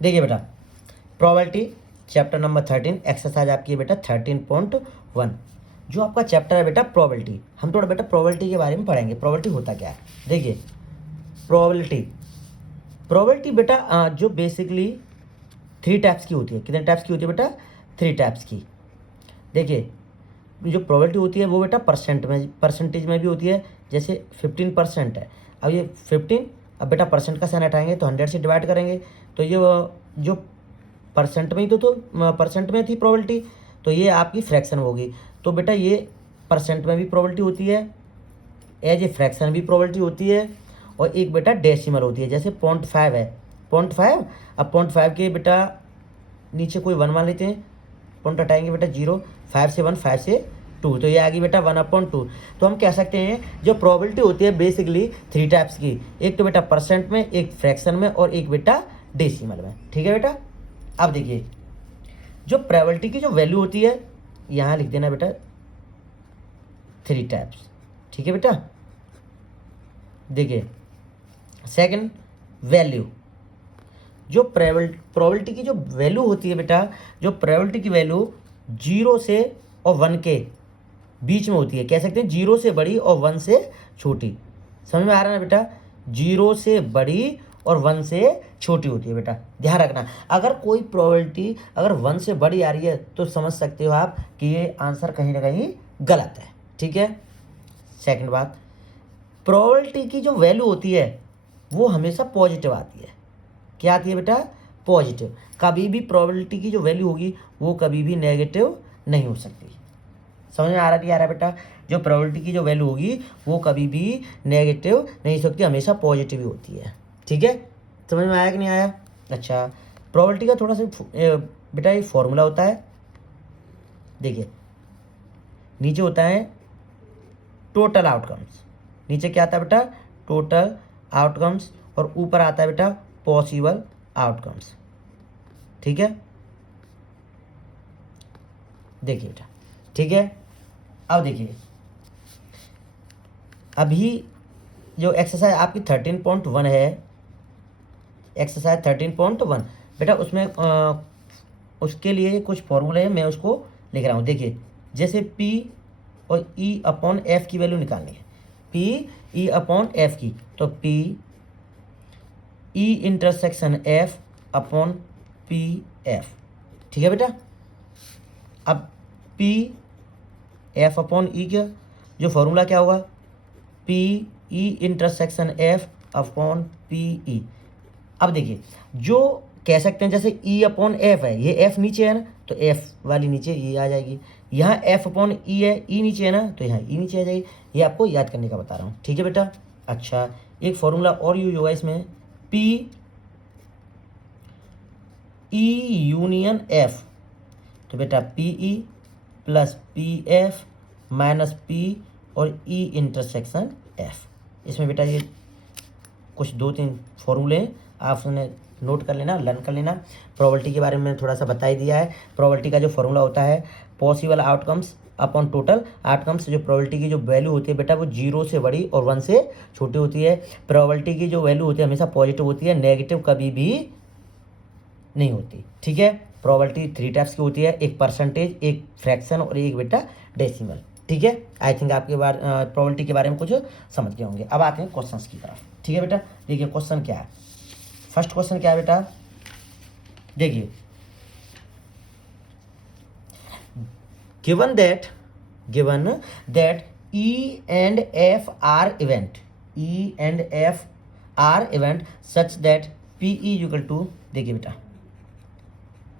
देखिए बेटा, probability chapter number 13 exercise आपकी है बेटा 13.1। जो आपका चैप्टर है बेटा प्रोबेबिलिटी, हम थोड़ा बेटा प्रोबेबिलिटी के बारे में पढ़ेंगे। प्रोबेबिलिटी होता क्या है, देखिए प्रोबेबिलिटी बेटा जो बेसिकली 3 टाइप्स की होती है। कितने टाइप्स की होती है बेटा? 3 टाइप्स की। देखिए जो प्रोबेबिलिटी होती है वो बेटा परसेंटेज में भी होती है। जैसे 15% है, अब ये 15, अब बेटा परसेंट का साइन हटाएंगे तो 100 से डिवाइड करेंगे, तो ये जो परसेंट में ही तो परसेंट में थी प्रोबेबिलिटी, तो ये आपकी फ्रैक्शन होगी। तो बेटा ये परसेंट में भी प्रोबेबिलिटी होती है, एज ए फ्रैक्शन भी प्रोबेबिलिटी होती है, और एक बेटा डेसिमल होती है। जैसे 0.5 है, 0.5, अब 0.5 के बेटा नीचे कोई 1 मान लेते हैं, पॉइंट हटाएंगे बेटा 0, 5 से 1, 5 से 2, तो ये आ गई बेटा 1/2। तो हम कह सकते हैं जो प्रोबेबिलिटी होती है बेसिकली 3 टाइप्स की, एक तो बेटा परसेंट में, एक फ्रैक्शन में, और एक बेटा डेसिमल में। ठीक है बेटा। अब देखिए जो प्रोबेबिलिटी की जो वैल्यू होती है, यहाँ लिख देना बेटा 3 टाइप्स। ठीक है बेटा। देखिए सेकंड, वैल्यू। जो प्रोबेबिलिटी की जो वैल्यू होती है बेटा, जो प्रोबेबिलिटी की वैल्यू 0 से और 1 के बीच में होती है, कह सकते हैं 0 से बड़ी और 1 से छोटी। समझ में आ रहा है ना बेटा? 0 से बड़ी और 1 से छोटी होती है बेटा, ध्यान रखना। अगर कोई प्रोबेबिलिटी अगर 1 से बड़ी आ रही है तो समझ सकते हो आप कि ये आंसर कहीं ना कहीं गलत है। ठीक है। सेकंड बात, प्रोबेबिलिटी की जो वैल्यू होती है वो हमेशा पॉजिटिव आती है। क्या आती है बेटा? पॉजिटिव। कभी भी प्रोबेबिलिटी की जो वैल्यू होगी वो कभी भी नेगेटिव नहीं हो सकती। समझ में आ रहा नहीं आ रहा बेटा? जो प्रोबेबिलिटी की जो वैल्यू होगी वो कभी भी नेगेटिव नहीं हो सकती, हमेशा पॉजिटिव ही होती है। ठीक है, समझ में आया कि नहीं आया? अच्छा, प्रोबेबिलिटी का थोड़ा सा बेटा एक फॉर्मूला होता है। देखिए नीचे होता है टोटल आउटकम्स, नीचे क्या आता है बेटा? टोटल आउटकम्स, और ऊपर आता है बेटा पॉसिबल आउटकम्स। ठीक है, देखिए बेटा। ठीक है, अब देखिए अभी जो एक्सरसाइज आपकी 13.1 है, एक्सरसाइज 13.1 बेटा, उसमें उसके लिए कुछ फॉर्मूले हैं, मैं उसको लिख रहा हूँ। देखिए जैसे P और E/F की वैल्यू निकालनी है, P/E/F की, तो P E/F/P/F। ठीक है बेटा। अब P/F/E का जो फॉर्मूला क्या होगा? P/E/F/PE। अब देखिए जो कह सकते हैं जैसे E/F है, ये F नीचे है ना, तो F वाली नीचे ये आ जाएगी। यहाँ F/E है, E नीचे है ना, तो यहाँ E नीचे आ जाएगी। ये आपको याद करने का बता रहा हूँ। ठीक है बेटा। अच्छा, एक फॉर्मूला और यूज होगा इसमें, P/E/F, तो बेटा PE + PF - P और E/F। इसमें बेटा ये कुछ 2-3 फॉर्मूले हैं, आप उन्हें नोट कर लेना, लर्न कर लेना। प्रोबेबिलिटी के बारे में थोड़ा सा बता ही दिया है। प्रोबेबिलिटी का जो फॉर्मूला होता है possible outcomes upon total outcomes. जो प्रोबेबिलिटी की जो वैल्यू होती है बेटा वो 0 से बड़ी और 1 से छोटी होती है। प्रोबेबिलिटी की जो वैल्यू होती है हमेशा पॉजिटिव होती है, नेगेटिव कभी भी नहीं होती। ठीक है। प्रोबेबिलिटी 3 टाइप्स की होती है, एक परसेंटेज, एक फ्रैक्शन और एक बेटा डेसिमल। ठीक है। आई थिंक आपके बारे प्रोबेबिलिटी के बारे में कुछ समझ गए होंगे। अब आते हैं क्वेश्चंस की तरफ। ठीक है बेटा। देखिए क्वेश्चन क्या है, फर्स्ट क्वेश्चन क्या है बेटा? देखिए given that E and F are event such that PE equal to, देखिए बेटा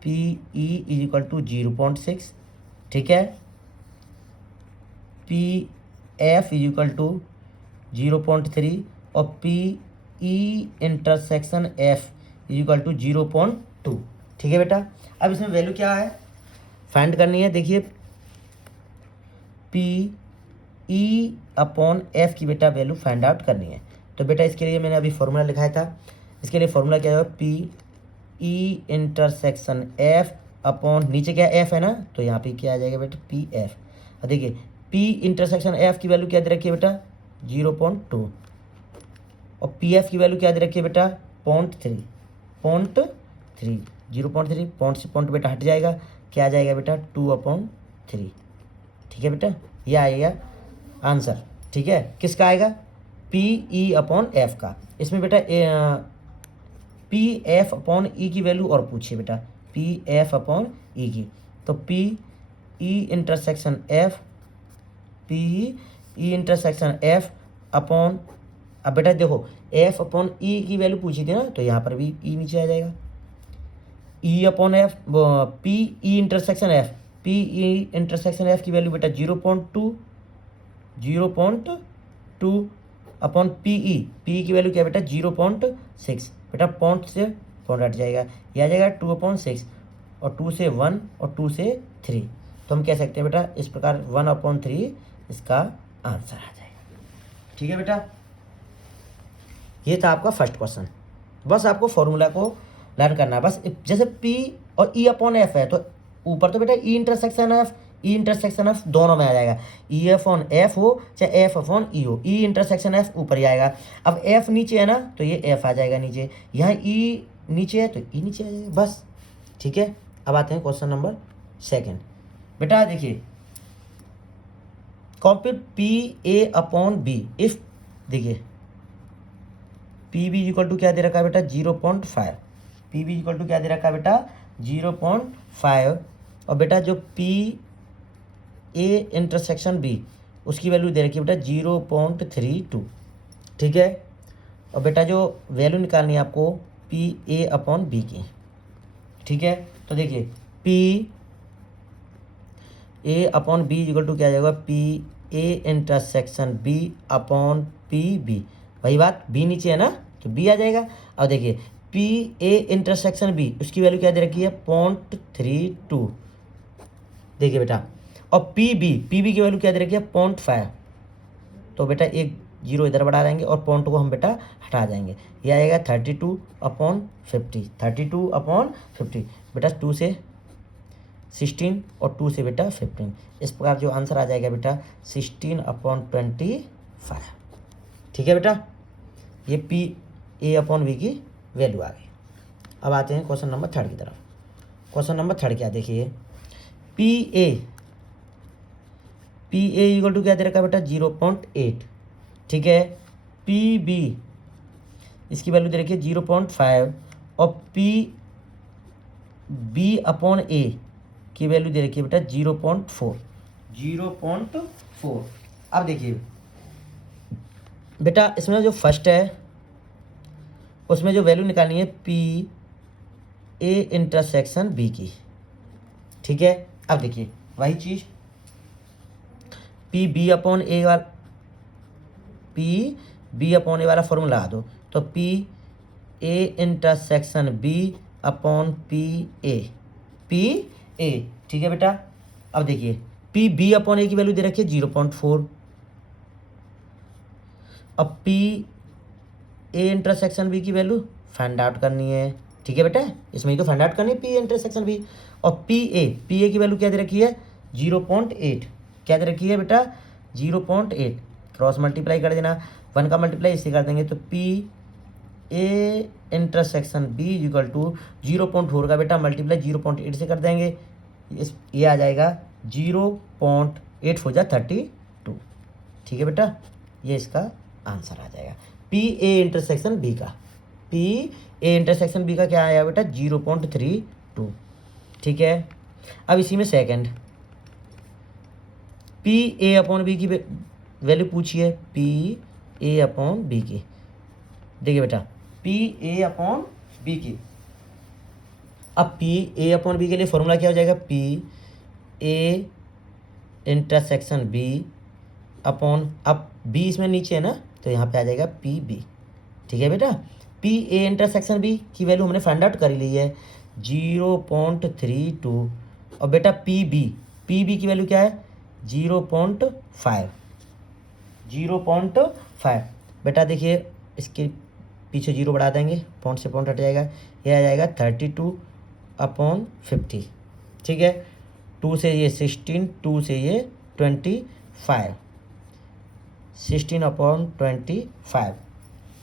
PE = 0.6, ठीक है, PF = 0.3 और PE/F = 0.2। ठीक है बेटा। अब इसमें वैल्यू क्या है फाइंड करनी है। देखिए PE/F की बेटा वैल्यू फाइंड आउट करनी है। तो बेटा इसके लिए मैंने अभी फॉर्मूला लिखाया था। इसके लिए फॉर्मूला क्या है? PE/F अपॉन, नीचे क्या F है ना, तो यहाँ पे क्या आ जाएगा बेटा? PF। और देखिए P/F की वैल्यू क्या दे रखी है बेटा? 0.2 और PF की वैल्यू क्या दे रखी है बेटा? 0.3। 3, 0.3, पॉइंट से पॉइंट बेटा हट जाएगा, क्या आ जाएगा बेटा 2/3। ठीक है बेटा, ये आएगा आंसर। ठीक है, किसका आएगा, PE/F का। इसमें बेटा PF/E की वैल्यू और पूछिए बेटा, PF/E की, तो PE/F अपॉन, अब बेटा देखो F/E की वैल्यू पूछी थी ना, तो यहाँ पर भी E नीचे आ जाएगा, E/F, PE/F, PE/F की वैल्यू बेटा 0.2 अपॉन PE की वैल्यू क्या बेटा 0.6, बेटा पॉइंट से पॉइंट हट जाएगा, ये आ जाएगा 2/6, और 2 से 1 और 2 से 3, तो हम कह सकते हैं बेटा इस प्रकार 1/3 इसका आंसर आ जाएगा। ठीक है बेटा, ये था आपका फर्स्ट क्वेश्चन। बस आपको फॉर्मूला को लर्न करना है, बस जैसे P और E/F है, तो ऊपर तो बेटा E/F दोनों में आ जाएगा, E/F हो चाहे F/E हो, E/F ऊपर ही आएगा। अब F नीचे है ना, तो ये F आ जाएगा नीचे, यहाँ E नीचे है तो E नीचे आ जाएगा, बस। ठीक है, अब आते हैं क्वेश्चन नंबर 2। बेटा देखिए, कॉम्प्यूट PA/B इफ, देखिए PB इक्वल टू क्या दे रखा है बेटा 0.5, PB इक्वल टू क्या दे रखा है बेटा 0.5, और बेटा जो PA/B उसकी वैल्यू दे रखी है बेटा 0.32। ठीक है, और बेटा जो वैल्यू निकालनी है आपको PA/B की। ठीक है, तो देखिए PA/B इक्वल टू क्या आ जाएगा PA/B/PB, वही बात, B नीचे है ना तो B आ जाएगा। अब देखिए PA/B उसकी वैल्यू क्या दे रखी है 0.32, देखिए बेटा, और PB की वैल्यु क्या दे रखी है 0.5, तो बेटा एक जीरो इधर बढ़ा देंगे और पॉइंट को हम बेटा हटा देंगे, ये आएगा 32/50, 32/50, बेटा 2 से 16 और 2 से बेटा 15, इस प्रकार जो आंसर आ जाएगा बेटा 16/25। ठीक है बेटा, ये PA/B की वैल्यू आ गई। अब आते हैं क्वेश्चन नंबर 3 की तरफ। क्वेश्चन नंबर 3 क्या देखिए, PA इक्वल टू क्या दे रखा है बेटा 0.8। ठीक है, PB इसकी वैल्यू दे रखी है 0.5, और PB/A की वैल्यू दे रखी है बेटा 0.4। अब देखिए बेटा, इसमें जो फर्स्ट है उसमें जो वैल्यू निकालनी है PA/B की। ठीक है, अब देखिए वही चीज़ PB/A वाला फॉर्मूला लगा दो, तो PA/B/PA। ठीक है बेटा, अब देखिए PB/A की वैल्यू दे रखी है 0.4, अब PA/B की वैल्यू फाइंड आउट करनी है। ठीक है बेटा, इसमें ही तो फाइंड आउट करनी है PA/B, और PA की वैल्यू क्या दे रखी है 0.8, क्या दे रखी है बेटा 0.8, क्रॉस मल्टीप्लाई कर देना, 1 का मल्टीप्लाई इससे कर देंगे, तो PA/B इक्वल टू 0.4 का बेटा मल्टीप्लाई 0.8 से कर देंगे, ये आ जाएगा 0.8 हो जाए 32। ठीक है बेटा, ये इसका आंसर आ जाएगा PA/B का। PA/B का क्या आया बेटा 0.32। ठीक है, अब इसी में सेकंड PA/B की वैल्यू पूछिए, PA/B की, देखिए बेटा PA/B की, अब PA/B के लिए फॉर्मूला क्या हो जाएगा PA/B अपॉन, अब B इसमें नीचे है ना तो यहाँ पे आ जाएगा PB। ठीक है बेटा, PA/B की वैल्यू हमने फाइंड आउट कर ली है 0.32, और बेटा PB की वैल्यू क्या है 0.5। बेटा देखिए इसके पीछे जीरो बढ़ा देंगे, पॉइंट से पॉइंट हट जाएगा, ये आ जाएगा 32/50। ठीक है, 2 से ये 16, 2 से ये 25, 16/25,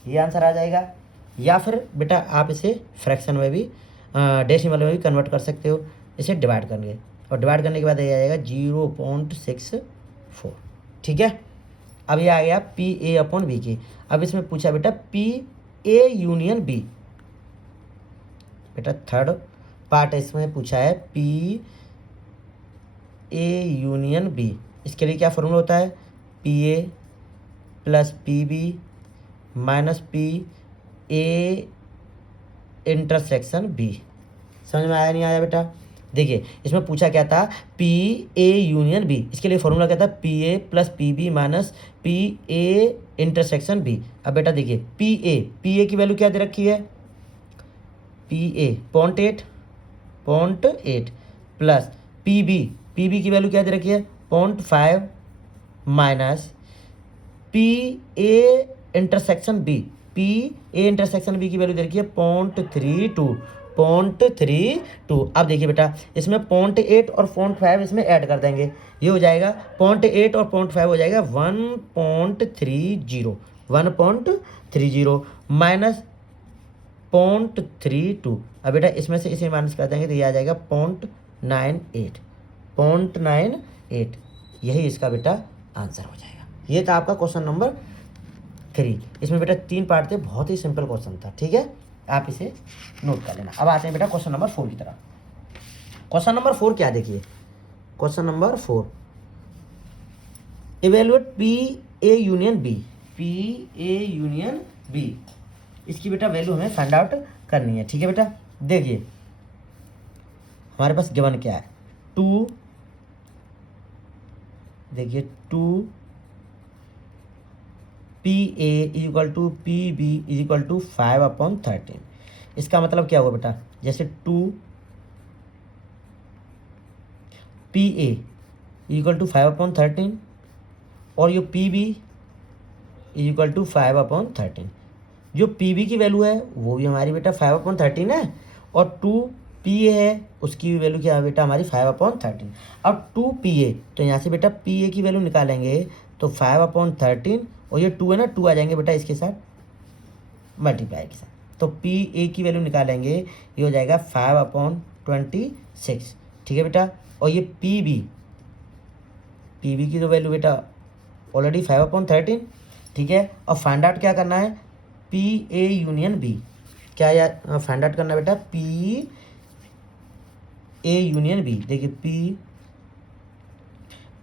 ये आंसर आ जाएगा। या फिर बेटा आप इसे फ्रैक्शन में भी डेसिमल में भी कन्वर्ट कर सकते हो, इसे डिवाइड करेंगे और डिवाइड करने के बाद ये आ जाएगा 0.64। ठीक है, अब ये आ गया पी ए अपॉन बी की। अब इसमें पूछा बेटा पी ए यूनियन बी, बेटा थर्ड पार्ट इसमें पूछा है पी ए यूनियन बी। इसके लिए क्या फॉर्मूला होता है, P A plus P B minus P A intersection B. समझ में आया नहीं आया बेटा? देखिए इसमें पूछा क्या था, पी ए यूनियन बी, इसके लिए फॉर्मूला क्या था, P A plus P B minus P A intersection B. अब बेटा देखिए पी ए की वैल्यू क्या दे रखी है, P A 0.8 plus P B की वैल्यू क्या दे रखी है 0.5 minus P A intersection B, P A intersection B की वैल्यू दे रखी है 0.32। अब देखिए बेटा इसमें 0.8 और 0.5 इसमें ऐड कर देंगे, ये हो जाएगा 0.8 और 0.5 हो जाएगा 1.30 माइनस 0.32। अब बेटा इसमें से इसे माइनस कर देंगे तो ये आ जाएगा 0.98। यही इसका बेटा आंसर हो जाएगा। ये था आपका क्वेश्चन नंबर 3। इसमें बेटा 3 पार्ट थे, बहुत ही सिंपल क्वेश्चन था। ठीक है, आप इसे नोट कर लेना। अब आते हैं बेटा क्वेश्चन नंबर 4 की तरफ। क्वेश्चन नंबर 4 क्या देखिए, question number 4, evaluate P A union B, P A union B, इसकी बेटा वैल्यू हमें फाइंड आउट करनी है। ठीक है बेटा, देखिए हमारे पास गिवन क्या है, 2, देखिए 2 P A equal to P B equal to 5/13। इसका मतलब क्या हुआ बेटा, जैसे 2 पी ए इक्वल टू 5/13 और ये पी बी इक्वल टू 5/13। जो पी बी की वैल्यू है वो भी हमारी बेटा 5/13 है और 2 पी ए है उसकी भी वैल्यू क्या है बेटा हमारी 5/13। अब 2 पी ए तो यहाँ से बेटा पी ए की वैल्यू निकालेंगे तो 5/13 और ये 2 है ना, 2 आ जाएंगे बेटा इसके साथ मल्टीप्लाई के साथ, तो पी ए की वैल्यू निकालेंगे ये हो जाएगा 5/26। ठीक है बेटा, और ये पी बी की तो वैल्यू बेटा ऑलरेडी 5/13। ठीक है, और फाइंड आउट क्या करना है, पी ए यूनियन बी, क्या यार फाइंड आउट करना है बेटा, पी ए यूनियन बी। देखिए पी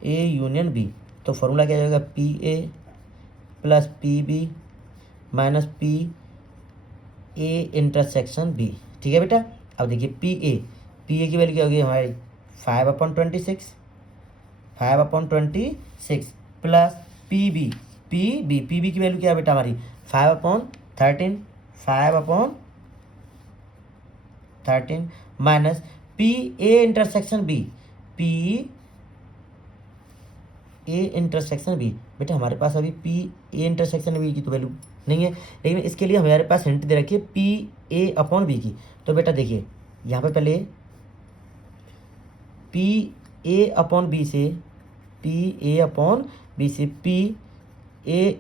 ए यूनियन बी तो फॉर्मूला क्या जाएगा, P A plus P B minus P A intersection B. ठीक है बेटा, अब देखिए पी ए की वैल्यू क्या होगी हमारी 5/26 प्लस पी बी की वैल्यू क्या है बेटा हमारी 5/13 minus P A intersection B बेटा हमारे पास अभी पी ए इंटरसेक्शन बी की तो वैल्यू नहीं है, लेकिन इसके लिए हमारे पास हिंट दे रखी है पी ए अपॉन बी की। तो बेटा देखिए यहाँ पे पहले पी ए अपॉन बी से पी ए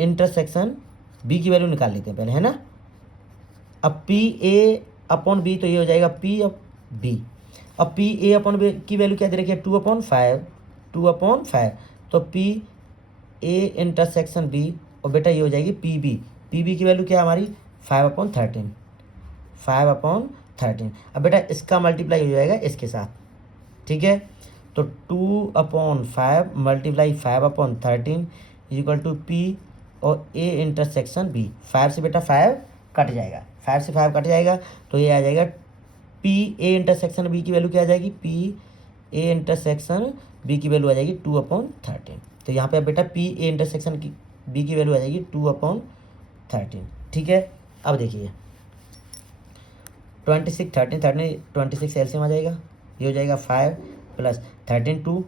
इंटरसेक्शन बी की वैल्यू निकाल लेते हैं पहले, है ना। अब पी ए अपॉन बी तो ये हो जाएगा पी ऑफ बी। अब पी ए अपॉन बी की वैल्यु क्या दे रखी है 2/5 तो पी ए इंटरसेक्शन बी और बेटा ये हो जाएगी पी बी की वैल्यू क्या है हमारी 5/13। अब बेटा इसका मल्टीप्लाई हो जाएगा इसके साथ। ठीक है, तो 2/5 मल्टीप्लाई 5/13 इक्वल टू पी और ए इंटरसेक्शन बी। 5 से बेटा 5 कट जाएगा, 5 से 5 कट जाएगा तो ये आ जाएगा पी ए इंटरसेक्शन बी की वैल्यू क्या आ जाएगी, पी ए इंटरसेक्शन बी की वैल्यू आ जाएगी 2/13। तो यहाँ पे बेटा पी ए इंटरसेक्शन की बी की वैल्यू आ जाएगी 2/13। ठीक है, अब देखिए 26 एलसीएम आ जाएगा, ये हो जाएगा 5 प्लस 13 2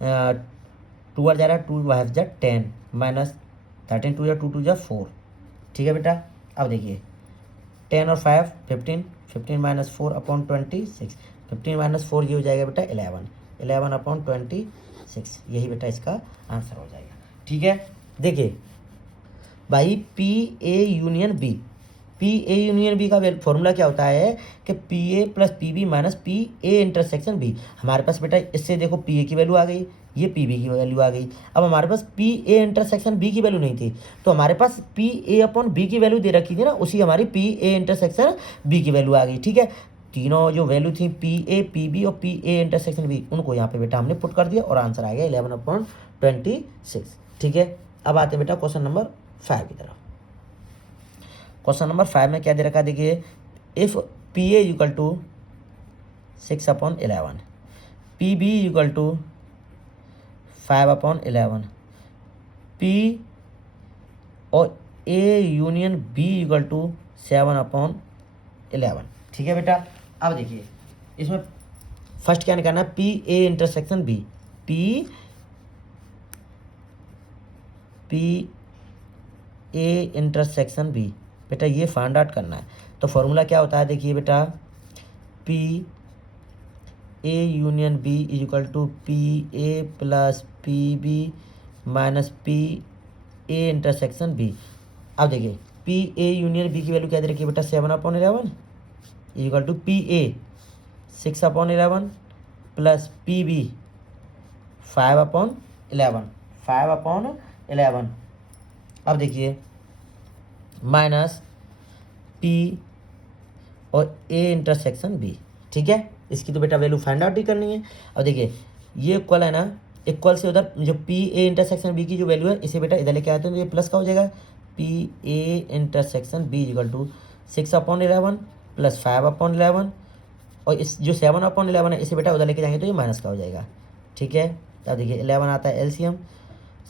आ जा रहा है 2 5 जा 10 माइनस 13 2 जा 2 जा 4। ठीक है बेटा, अब देखिए 10 और 5 15 माइनस 4/26 15 माइनस 4 ये हो जाएगा बेटा 11/26। यही बेटा इसका आंसर हो जाएगा। ठीक है, देखिए भाई P A union B P A union B का फॉर्मूला क्या होता है कि P A plus P B minus P A intersection B. हमारे पास बेटा इससे देखो पी ए की वैल्यू आ गई, ये पी बी की वैल्यू आ गई। अब हमारे पास पी ए इंटरसेक्शन बी की वैल्यू नहीं थी, तो हमारे पास पी ए अपॉन बी की वैल्यू दे रखी थी ना, उसी हमारी पी ए इंटरसेक्शन बी की वैल्यू आ गई। ठीक है, तीनों जो वैल्यू थी पी ए पी बी और पी ए इंटरसेक्शन बी, उनको यहाँ पे बेटा हमने पुट कर दिया और आंसर आ गया 11/26। ठीक है, अब आते हैं बेटा क्वेश्चन नंबर 5 की तरफ। क्वेश्चन नंबर 5 में क्या दे रखा है देखिए, if P A equal to 6/11, P B equal to 5/11, P और A union B equal to 7/11। ठीक है बेटा, अब देखिए इसमें फर्स्ट क्या निकालना है, P A intersection B, P A intersection B बेटा ये फाइंड आउट करना है। तो फॉर्मूला क्या होता है देखिए बेटा, P A union B is equal to P A plus P B minus P A intersection B. अब देखिए पी ए यूनियन बी की वैल्यू क्या दे रखी है बेटा, 7/11 is equal to P A 6/11 plus P B 5/11। अब देखिए माइनस पी और ए इंटरसेक्शन बी। ठीक है, इसकी तो बेटा वैल्यू फाइंड आउट ही करनी है। अब देखिए ये इक्वल है ना, इक्वल से उधर जो पी ए इंटरसेक्शन बी की जो वैल्यू है इसे बेटा इधर लेके आते हैं तो ये प्लस का हो जाएगा, P A intersection B equal to 6/11 plus 5/11, और इस जो 7/11 है इसे बेटा उधर लेके जाएंगे तो ये माइनस का हो जाएगा। ठीक है, तब देखिए 11 आता है एलसीएम,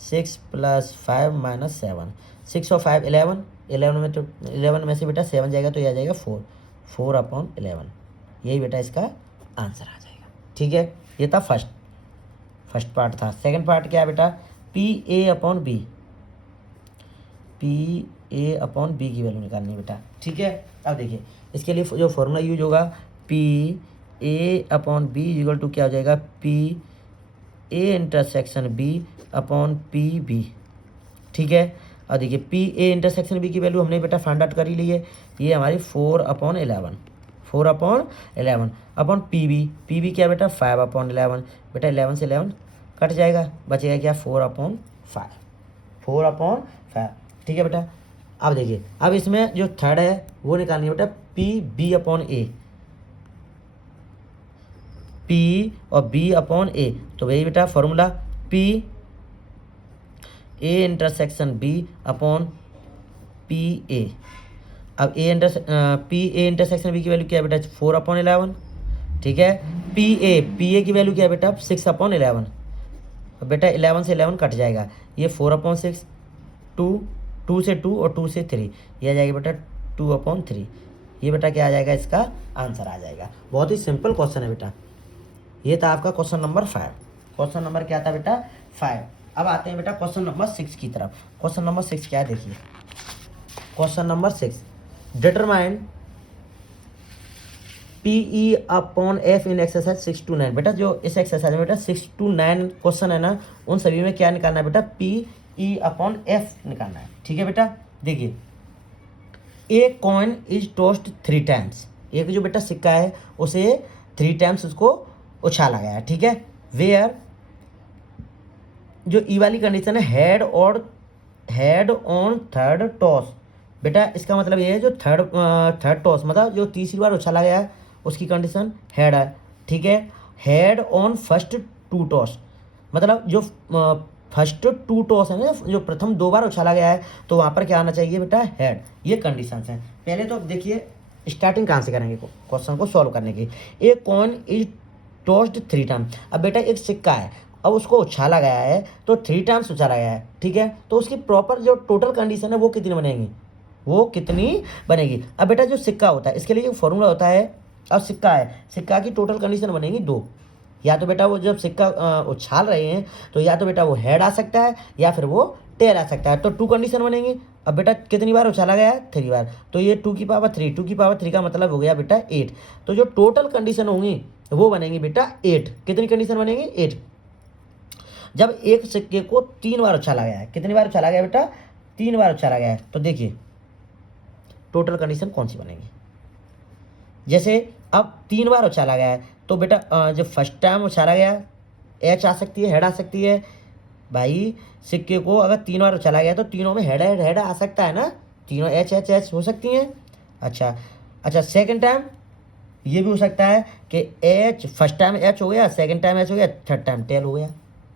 6 + 5 - 7, 6 और 5 11, 11 में से बेटा 7 जाएगा तो यह आ जाएगा 4/11। यही बेटा इसका आंसर आ जाएगा। ठीक है, ये था फर्स्ट पार्ट था। सेकंड पार्ट क्या है बेटा, पी ए अपॉन बी की वैल्यू निकालनी है बेटा। ठीक है, अब देखिए इसके लिए जो फॉर्मूला यूज होगा, P A upon B equal to क्या हो जाएगा, P A intersection B upon P B. ठीक है, और देखिए पी ए इंटरसेक्शन बी की वैल्यू हमने बेटा फाइंड आउट कर ही ली है, ये हमारी 4/11 अपॉन पी बी क्या बेटा 5/11। बेटा 11 से 11 कट जाएगा, बचेगा क्या 4/5। ठीक है बेटा, अब देखिए अब इसमें जो थर्ड है वो निकालनी है बेटा, P B upon A, P और बी अपॉन ए। तो वही बेटा formula P A intersection B upon P A. अब पी ए इंटरसेक्शन बी की वैल्यू क्या है बेटा 4/11। ठीक है, पी ए की वैल्यू क्या है बेटा 6/11। बेटा 11 से 11 कट जाएगा, ये 4/6, 2 से 2 और 2 से 3, ये आ जाएगा बेटा 2/3। ये बेटा क्या आ जाएगा, इसका आंसर आ जाएगा। बहुत ही सिंपल क्वेश्चन है बेटा। ये था आपका क्वेश्चन नंबर 5। क्वेश्चन नंबर क्या था बेटा 5। अब आते हैं बेटा क्वेश्चन नंबर 6 की तरफ। क्वेश्चन नंबर 6 क्या है देखिए, question number 6, determine P E upon F in exercise 6 to 9। बेटा जो इस एक्सरसाइज में बेटा 6 to 9 क्वेश्चन है ना, उन सभी में क्या निकालना है बेटा, पी ई अपॉन एफ निकालना है। ठीक है बेटा, देखिए a coin is tossed 3 times। एक जो बेटा सिक्का है उसे 3 times उसको उछाला गया है। ठीक है, वेयर जो ई वाली कंडीशन है हेड ऑन थर्ड टॉस। बेटा इसका मतलब ये है जो थर्ड टॉस मतलब जो तीसरी बार उछाला गया है उसकी कंडीशन हेड है। ठीक है, हेड ऑन फर्स्ट 2 टॉस मतलब जो फर्स्ट 2 टॉस है ना, जो प्रथम 2 बार उछाला गया है तो वहाँ पर क्या आना चाहिए बेटा हेड। ये कंडीशंस हैं। पहले तो अब देखिए स्टार्टिंग कहाँ से करेंगे क्वेश्चन को सॉल्व करने की। A coin is tossed 3 times। अब बेटा एक सिक्का है, अब उसको उछाला गया है तो 3 times उछाला गया है। ठीक है, तो उसकी प्रॉपर जो टोटल कंडीशन है वो कितनी बनेगी। अब बेटा जो सिक्का होता है इसके लिए फॉर्मूला होता है, अब सिक्का है, सिक्का की टोटल कंडीशन बनेगी 2। या तो बेटा वो जब सिक्का उछाल रहे हैं तो या तो बेटा वो हेड आ सकता है या फिर वो टेल आ सकता है, तो 2 कंडीशन बनेंगी। अब बेटा कितनी बार उछाला गया है 3 बार, तो ये 2 की पावर 3 का मतलब हो गया बेटा 8। तो जो टोटल कंडीशन होंगी वो बनेंगी बेटा 8। कितनी कंडीशन बनेंगी 8। जब एक सिक्के को 3 बार उछाला गया है, कितनी बार उछाला गया बेटा 3 बार उछाला गया है, तो देखिए टोटल कंडीशन कौन सी बनेगी। जैसे अब 3 बार उछाला गया है तो बेटा जब फर्स्ट टाइम उछाला गया एच आ सकती है, हेड आ सकती है। भाई सिक्के को अगर 3 बार उछाला गया तो तीनों में हेड हेड हेड आ सकता है ना, तीनों एच एच एच हो सकती हैं। अच्छा अच्छा, सेकंड टाइम ये भी हो सकता है कि एच फर्स्ट टाइम एच हो गया, सेकंड टाइम एच हो गया, थर्ड टाइम टेल हो गया,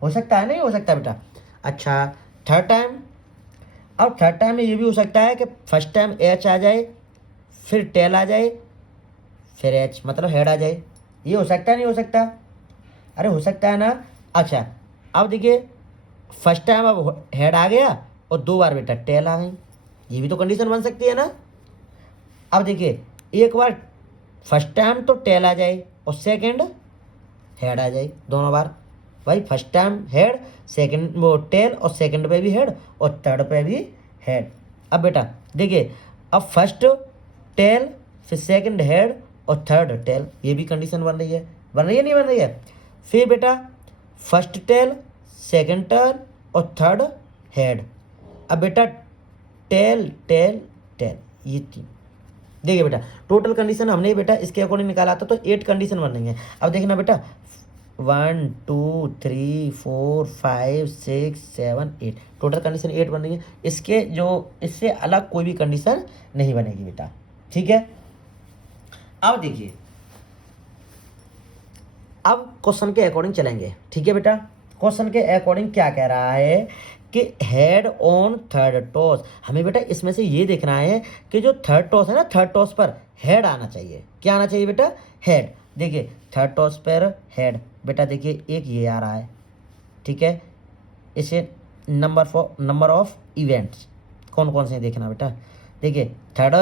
हो सकता है नहीं हो सकता बेटा। अच्छा थर्ड टाइम, अब थर्ड टाइम में ये भी हो सकता है कि फर्स्ट टाइम एच आ जाए, फिर टेल आ जाए, फिर एच मतलब हेड आ जाए, ये हो सकता है नहीं हो सकता। अरे हो सकता है ना। अच्छा अब देखिए फर्स्ट टाइम अब हेड आ गया और 2 बार बेटा टेल आ गई, ये भी तो कंडीशन बन सकती है ना। अब देखिए एक बार फर्स्ट टाइम तो टेल आ जाए और सेकंड हेड आ जाए दोनों बार। भाई फर्स्ट टाइम हेड, सेकंड वो टेल और सेकंड पे भी हेड और थर्ड पे भी हेड। अब बेटा देखिए अब फर्स्ट टेल, फिर सेकंड हेड और थर्ड टेल, ये भी कंडीशन बन रही है, बन रही है नहीं बन रही है। फिर बेटा फर्स्ट टेल, सेकंड टर्न और थर्ड हेड। अब बेटा टेल टेल टेल, ये 3। देखिए बेटा टोटल कंडीशन हमने बेटा इसके अकॉर्डिंग निकाला था तो 8 कंडीशन बन रही है। अब देखना बेटा 1 2 3 4 5 6 7 8 टोटल कंडीशन 8 बन रही है। इसके जो इससे अलग कोई भी कंडीशन नहीं बनेगी बेटा, ठीक है। अब देखिए अब क्वेश्चन के अकॉर्डिंग चलेंगे, ठीक है बेटा। क्वेश्चन के अकॉर्डिंग क्या कह रहा है कि हेड ऑन थर्ड टॉस। हमें बेटा इसमें से ये देखना है कि जो थर्ड टॉस है ना, थर्ड टॉस पर हेड आना चाहिए। क्या आना चाहिए बेटा, हेड। देखिए थर्ड टॉस पर हेड, बेटा देखिए एक ये आ रहा है, ठीक है। इसे नंबर ऑफ इवेंट्स कौन कौन से देखना बेटा। देखिए थर्ड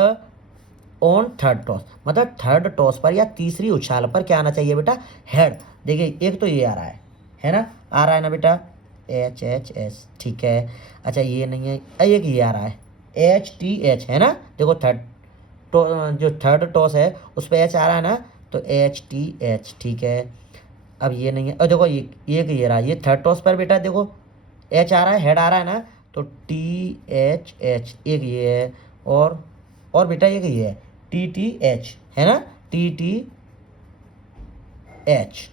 ऑन थर्ड टॉस मतलब थर्ड टॉस पर या तीसरी उछाल पर क्या आना चाहिए बेटा, हेड। देखिए एक तो ये आ रहा है ना, आ रहा है ना बेटा एच एच एस, ठीक है। अच्छा ये नहीं है, एक ये आ रहा है एच टी एच, है ना। देखो थर्ड जो थर्ड टॉस है उस पर एच आ रहा है ना, तो एच टी एच, ठीक है। अब ये नहीं है, और देखो ये रहा, ये थर्ड टॉस पर बेटा देखो एच आ रहा है, हेड आ रहा है ना, तो टी एच एच एक ये है, और बेटा एक ये है टी टी एच, है ना, टी टी एच,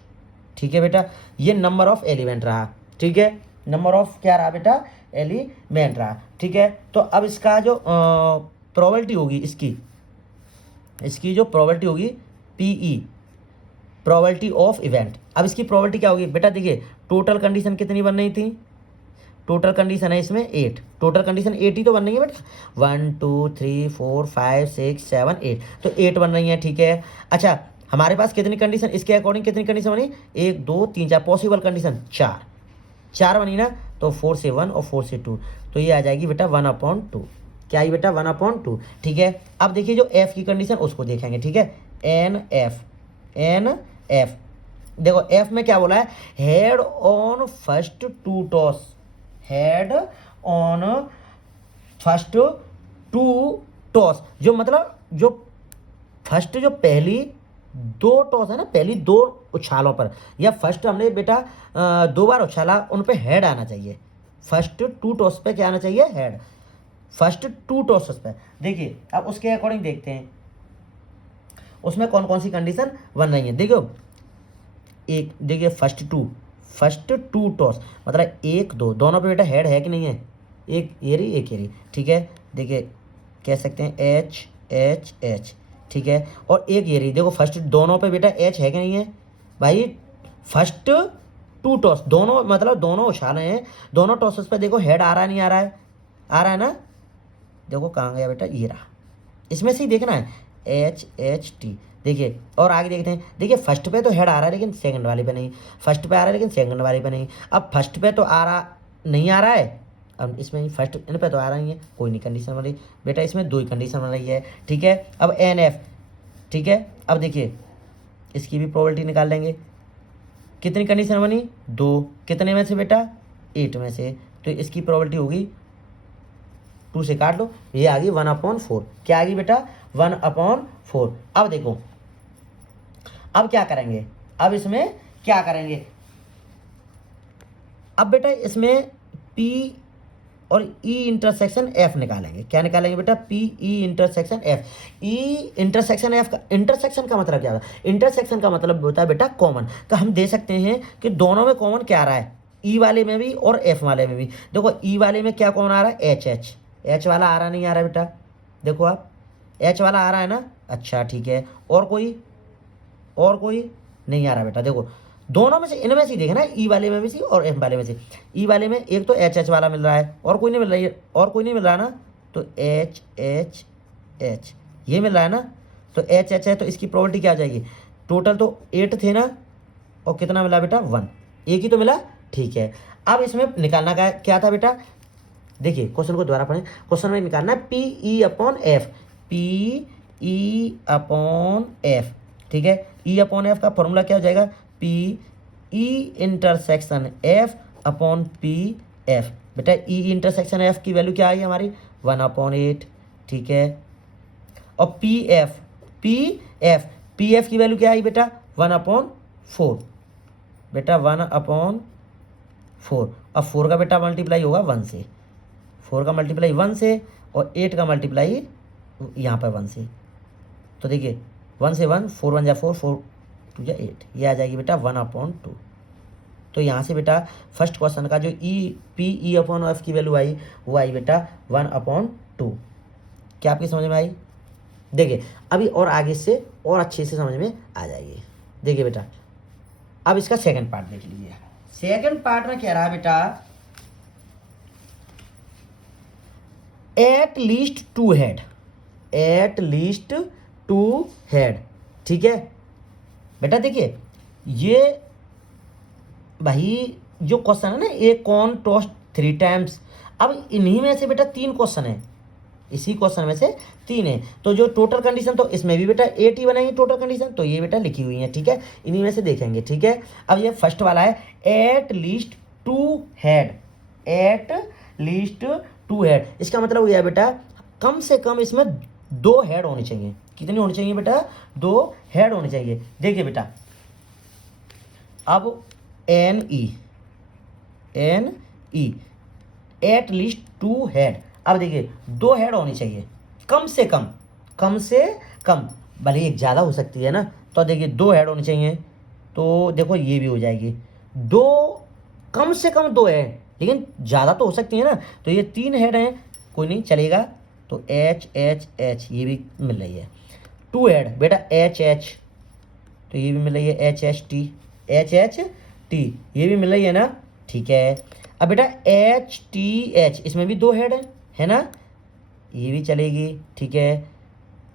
ठीक है बेटा। ये नंबर ऑफ एलिमेंट रहा, ठीक है। नंबर ऑफ क्या रहा बेटा, एलिमेंट रहा, ठीक है। तो अब इसका जो प्रोबेबिलिटी होगी इसकी जो प्रोबेबिलिटी होगी पीई, प्रोबेबिलिटी ऑफ इवेंट। अब इसकी प्रोबेबिलिटी क्या होगी बेटा, देखिए टोटल कंडीशन कितनी बन रही थी, टोटल कंडीशन है इसमें 8, टोटल कंडीशन 8 ही तो बन रही है बेटा, 1 2 3 4 5 6 7 8, तो 8 बन रही है, ठीक है। अच्छा हमारे पास कितनी कंडीशन, इसके अकॉर्डिंग कितनी कंडीशन बनी, 1 2 3 4 पॉसिबल कंडीशन 4 बनी ना, तो 4 से 1 और 4 से 2, तो ये आ जाएगी बेटा 1/2। क्या आई बेटा 1/2, ठीक है। अब देखिए जो एफ की कंडीशन उसको देखेंगे, ठीक है। एन एफ देखो एफ में क्या बोला है, head on first 2 toss, head on first 2 toss, जो मतलब जो फर्स्ट जो पहली 2 टॉस है ना, पहली 2 उछालों पर, या फर्स्ट हमने बेटा 2 बार उछाला उन पे हेड आना चाहिए। फर्स्ट 2 टॉस पे क्या आना चाहिए, हेड, फर्स्ट 2 टॉसेस पे। देखिए अब उसके अकॉर्डिंग देखते हैं उसमें कौन कौन सी कंडीशन बन रही है। देखो एक देखिए फर्स्ट टू टॉस मतलब 1 2 दोनों पे बेटा हेड है कि नहीं है, एक ये रही एक ये रही, ठीक है। देखिए कह सकते हैं एच एच एच, ठीक है। और एक ये रही, देखो फर्स्ट दोनों पे बेटा एच है कि नहीं है भाई। फर्स्ट 2 टॉस दोनों मतलब दोनों उछाले हैं, दोनों टॉसेस पे देखो हेड आ रहा है नहीं आ रहा है, आ रहा है ना। देखो कहाँ गया बेटा, ये रहा, इसमें से ही देखना है एच एच टी। देखिए और आगे देखते हैं, देखिए फर्स्ट पे तो हेड आ रहा है लेकिन सेकंड वाले पे नहीं, फर्स्ट पे आ रहा है लेकिन सेकंड वाले पे नहीं। अब फर्स्ट पे तो आ रहा नहीं आ रहा है, अब इसमें फर्स्ट इन पे तो आ रहा ही है, कोई नहीं कंडीशन बन रही बेटा, इसमें 2 ही कंडीशन बन रही है, ठीक है। अब एन एफ, ठीक है। अब देखिए इसकी भी प्रोबेबिलिटी निकाल लेंगे, कितनी कंडीशन बनी 2, कितने में से बेटा 8 में से, तो इसकी प्रोबेबिलिटी होगी 2 से काट लो, ये आ गई 1/4। क्या आ गई बेटा 1/4। अब देखो अब क्या करेंगे, अब इसमें क्या करेंगे, अब बेटा इसमें पी और ई इंटरसेक्शन एफ निकालेंगे। क्या निकालेंगे बेटा? P E intersection F. E intersection F का इंटरसेक्शन का मतलब क्या होता है? इंटरसेक्शन का मतलब होता है बेटा कॉमन। तो हम दे सकते हैं कि दोनों में कॉमन क्या आ रहा है, ई वाले में भी और एफ वाले में भी। देखो ई वाले में क्या कॉमन आ रहा है? H H. एच वाला आ रहा नहीं आ रहा बेटा? देखो आप, एच वाला आ रहा है ना? अच्छा ठीक है। और कोई नहीं आ रहा बेटा। देखो दोनों में से, इनमें से देखना, ई वाले में भी सी और एफ वाले में से। ई वाले में एक तो एच एच वाला मिल रहा है, और कोई नहीं मिल रहा है, और कोई नहीं मिल रहा ना, तो एच एच एच ये मिल रहा है ना। तो एच एच है तो इसकी प्रोबेबिलिटी क्या आ जाएगी? टोटल तो 8 थे ना, और कितना मिला बेटा? 1। एक ही तो मिला, ठीक है। अब इसमें निकालना क्या था बेटा? देखिए क्वेश्चन को दोबारा पढ़ें। क्वेश्चन में निकालना है P E upon F. P E upon F, ठीक है। ई अपॉन एफ का फॉर्मूला क्या हो जाएगा? P E intersection F upon P F. बेटा ई इंटरसेक्शन एफ की वैल्यू क्या आई हमारी? 1/8, ठीक है। और पी एफ की वैल्यू क्या आई बेटा? 1/4 बेटा, 1/4। अब 4 का बेटा मल्टीप्लाई होगा 1 से, 4 का मल्टीप्लाई 1 से, और 8 का मल्टीप्लाई यहाँ पर 1 से। तो देखिए 1 से 1, 4 1 जा 4, 4 2 जा 8, ये आ जाएगी बेटा 1/2। तो यहाँ से बेटा फर्स्ट क्वेश्चन का जो पी ई अपॉन एफ की वैल्यू आई, वो आई बेटा 1/2। क्या आपकी समझ में आई? देखिए अभी और आगे से और अच्छे से समझ में आ जाएगी। देखिए बेटा अब इसका सेकंड पार्ट देख लीजिए। सेकंड पार्ट में कह रहा है बेटा eight least 2 head. Eight least 2 head, ठीक है बेटा। देखिए ये भाई जो क्वेश्चन है ना, ए कॉर्न टोस्ट 3 टाइम्स। अब इन्हीं में से बेटा 3 क्वेश्चन है, इसी क्वेश्चन में से 3 है। तो जो टोटल कंडीशन, तो इसमें भी बेटा 8 ही बनाएंगे टोटल कंडीशन, तो ये बेटा लिखी हुई है, ठीक है। इन्हीं में से देखेंगे, ठीक है। अब ये फर्स्ट वाला है eight least 2 head. Eight least 2 head, इसका मतलब यह है बेटा कम से कम इसमें 2 हेड होनी चाहिए। कितनी होनी चाहिए बेटा? 2 हेड होनी चाहिए। देखिए बेटा अब N E at least 2 head. अब देखिए 2 हेड होनी चाहिए कम से कम, भले एक ज़्यादा हो सकती है ना। तो देखिए 2 हेड होनी चाहिए, तो देखो ये भी हो जाएगी 2, कम से कम 2 है, लेकिन ज़्यादा तो हो सकती है ना। तो ये 3 हेड हैं, कोई नहीं चलेगा। तो एच एच एच ये भी मिल रही है। 2 हेड बेटा एच एच, तो ये भी मिल रही है एच एच टी ये भी मिल रही है ना, ठीक है। अब बेटा एच टी एच, इसमें भी 2 हेड है ना, ये भी चलेगी, ठीक है।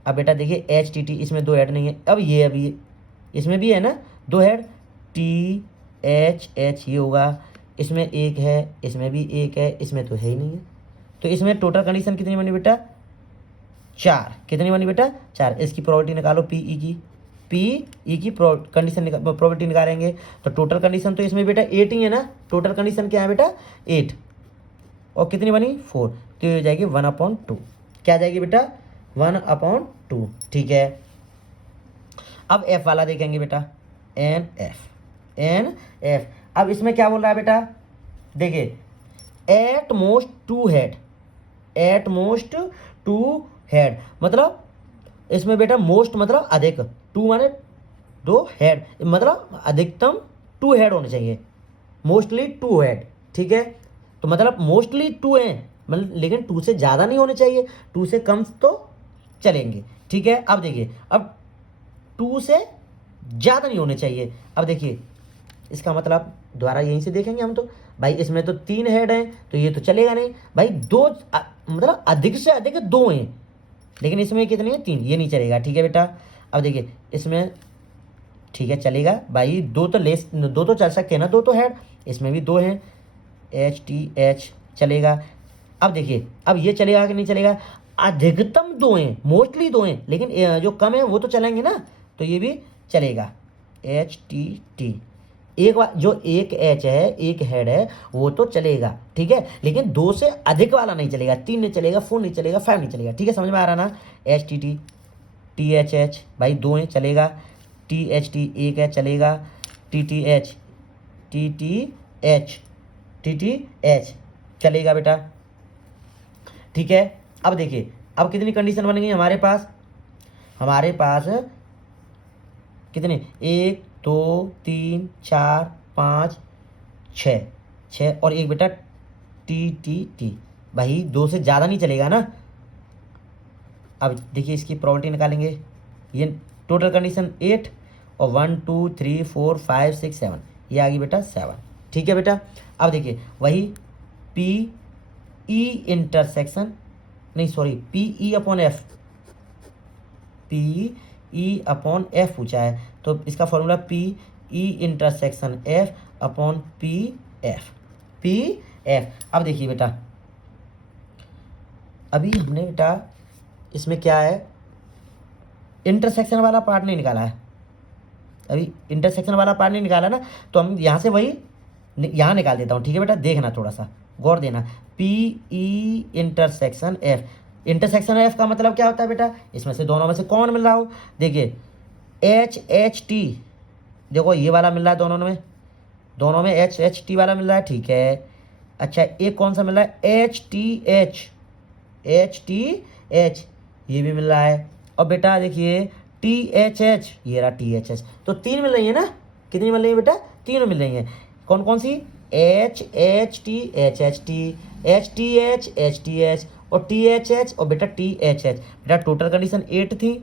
अब बेटा देखिए एच टी टी, इसमें 2 हेड नहीं है। अब ये अभी इसमें भी है ना 2 हेड, टी एच एच ये होगा। इसमें 1 है, इसमें भी 1 है, इसमें तो है ही नहीं है। तो इसमें टोटल कंडीशन कितनी बनी बेटा? 4। कितनी बनी बेटा? 4। इसकी प्रोबेबिलिटी निकालो पी ई की कंडीशन प्रोबेबिलिटी निकालेंगे। तो टोटल कंडीशन तो इसमें बेटा 8 ही है ना। टोटल कंडीशन क्या है बेटा? 8। और कितनी बनी? 4। तो ये हो जाएगी 1/2। क्या आ जाएगी बेटा? 1/2, ठीक है। अब एफ वाला देखेंगे बेटा, एन एफ। अब इसमें क्या बोल रहा है बेटा? देखिए at most 2 head. At most 2 head मतलब इसमें बेटा मोस्ट मतलब अधिक, 2 माने 2 हेड, मतलब अधिकतम 2 हेड होने चाहिए। मोस्टली 2 हेड, ठीक है। तो मतलब मोस्टली 2 हैं, मतलब लेकिन 2 से ज़्यादा नहीं होने चाहिए, 2 से कम तो चलेंगे, ठीक है। अब देखिए अब 2 से ज़्यादा नहीं होने चाहिए। अब देखिए इसका मतलब दोबारा यहीं से देखेंगे हम। तो भाई इसमें तो 3 हेड हैं, तो ये तो चलेगा नहीं भाई। 2 मतलब अधिक से अधिक 2 हैं, लेकिन इसमें कितनी है? 3, ये नहीं चलेगा, ठीक है बेटा। अब देखिए इसमें ठीक है चलेगा भाई, 2 तो चल सकते हैं ना, 2 तो हेड, इसमें भी 2 हैं, एच टी एच चलेगा। अब देखिए अब ये चलेगा कि नहीं चलेगा? अधिकतम 2 हैं, मोस्टली 2 हैं, लेकिन जो कम है वो तो चलेंगे ना, तो ये भी चलेगा एच टी टी। एक बार जो एक एच है, एक हेड है, वो तो चलेगा, ठीक है, लेकिन 2 से अधिक वाला नहीं चलेगा। 3 नहीं चलेगा, 4 नहीं चलेगा, 5 नहीं चलेगा, ठीक है। समझ में आ रहा ना? H T T H H भाई 2 है, चलेगा। टी एच टी 1 है, चलेगा। टी टी एच चलेगा बेटा। ठीक है। अब देखिए अब कितनी कंडीशन बन गई हमारे पास कितने, 1 2 3 4 5 6, 6 और एक बेटा टी टी टी। भाई 2 से ज़्यादा नहीं चलेगा ना। अब देखिए इसकी प्रॉपर्टी निकालेंगे। ये टोटल कंडीशन 8 और 1 2 3 4 5 6 7, ये आ गई बेटा 7। ठीक है बेटा। अब देखिए वही पी ई इंटरसेक्शन, नहीं sorry, P E upon F, P E upon F पूछा है, तो इसका formula P E intersection F upon P F. अब देखिए बेटा अभी हमने बेटा इसमें क्या है, इंटरसेक्शन वाला पार्ट नहीं निकाला है, अभी इंटरसेक्शन वाला पार्ट नहीं निकाला ना, तो हम यहाँ से वही यहाँ निकाल देता हूँ। ठीक है बेटा, देखना थोड़ा सा गौर देना। P E intersection F, intersection F का मतलब क्या होता है बेटा, इसमें से दोनों में से कौन मिल रहा हो। देखिए एच एच टी, देखो ये वाला मिल रहा है दोनों में एच एच टी वाला मिल रहा है। ठीक है, अच्छा एक कौन सा मिल रहा है, एच टी एच, ये भी मिल रहा है। और बेटा देखिए टी एच एच, ये रहा टी एच एच, तो 3 मिल रही है ना। कितनी मिल रही है बेटा, 3 मिल रही हैं। कौन कौन सी, H H T H H T, H T H और टी एच एच और बेटा टी एच एच। बेटा टोटल कंडीशन 8 थी,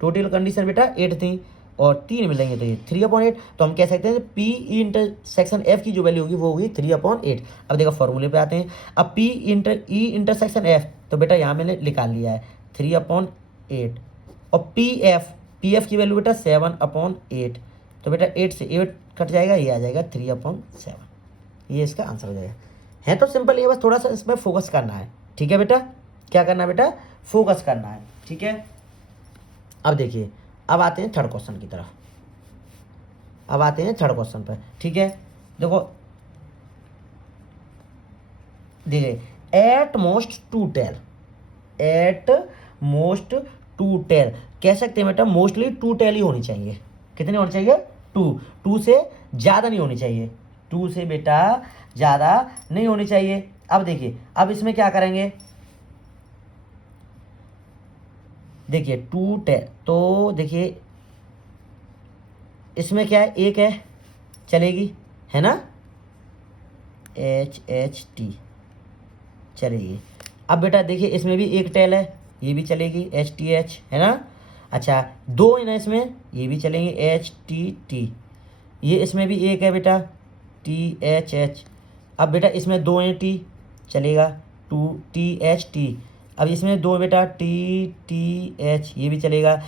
टोटल कंडीशन बेटा 8 थी और 3 मिल रही है, तो ये 3/8। तो हम कह सकते हैं पी ई इंटरसेक्शन एफ की जो वैल्यू होगी वो होगी 3/8। अब देखो फॉर्मूले पे आते हैं। अब पी ई इंटरसेक्शन एफ, तो बेटा यहाँ मैंने निकाल लिया है 3/8 और पी एफ की वैल्यू बेटा 7/8। तो बेटा 8 से 8 कट जाएगा, ये आ जाएगा 3/7। ये इसका आंसर हो जाएगा। है तो सिंपल, ये बस थोड़ा सा इसमें फोकस करना है। ठीक है बेटा, क्या करना है बेटा, फोकस करना है। ठीक है। अब देखिए अब आते हैं थर्ड क्वेश्चन की तरफ, अब आते हैं थर्ड क्वेश्चन पर। ठीक है, देखो देखिए एट मोस्ट टू टेल कह सकते हैं बेटा, मोस्टली 2 टेल ही होनी चाहिए। कितनी होनी चाहिए, 2 से ज़्यादा नहीं होनी चाहिए, 2 से बेटा ज़्यादा नहीं होनी चाहिए। अब देखिए अब इसमें क्या करेंगे, देखिए 2 टेल, तो देखिए इसमें क्या है, एक है चलेगी, है ना, एच एच टी चलेगी। अब बेटा देखिए इसमें भी एक टेल है, ये भी चलेगी, एच टी एच, है ना। अच्छा 2 है ना इसमें, ये भी चलेंगे, एच टी टी। ये इसमें भी एक है बेटा, टी एच एच। अब बेटा इसमें 2 हैं, टी चलेगा, 2 टी एच टी। अब इसमें 2 बेटा, टी टी एच, ये भी चलेगा,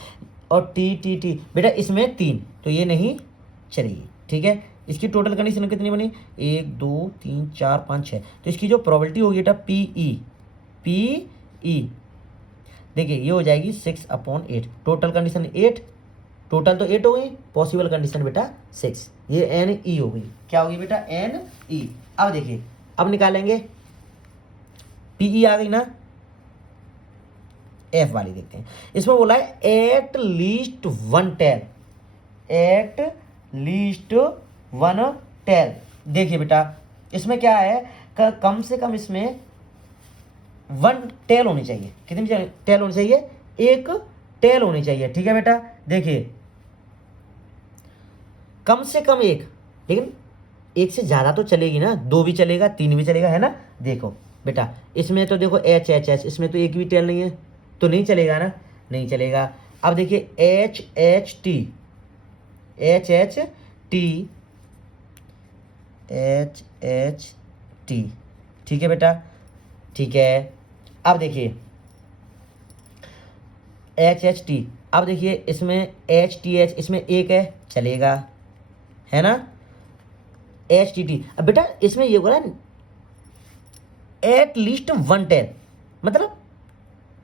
और टी टी टी। बेटा इसमें 3, तो ये नहीं चलेगी। ठीक है, इसकी टोटल कंडीशन कितनी बनी, 1 2 3 4 5 6। तो इसकी जो प्रोबेबिलिटी होगी बेटा पी ई, देखिए ये हो जाएगी 6/8। टोटल कंडीशन 8, टोटल तो 8 हो गई, पॉसिबल कंडीशन बेटा 6, ये एन ई हो गई। क्या होगी बेटा, एन ई। अब देखिए अब निकालेंगे, पी ई आ गई ना, एफ वाली देखते हैं। इसमें बोला है एट लीस्ट वन टेल। देखिए बेटा इसमें क्या है, कम से कम इसमें 1 टेल होनी चाहिए। कितनी टेल होनी चाहिए, 1 टेल होनी चाहिए। ठीक है बेटा, देखिए कम से कम 1, लेकिन 1 से ज़्यादा तो चलेगी ना, 2 भी चलेगा, 3 भी चलेगा, है ना। देखो बेटा इसमें तो देखो एच एच एच, इसमें तो एक भी टेल नहीं है, तो नहीं चलेगा ना, नहीं चलेगा। अब देखिए एच एच टी, ठीक है बेटा, ठीक है। अब देखिए एच एच टी, अब देखिए इसमें एच टी एच, इसमें एक है चलेगा, है ना, एच टी टी। अब बेटा इसमें ये बोला एट लीस्ट 1 टेल, मतलब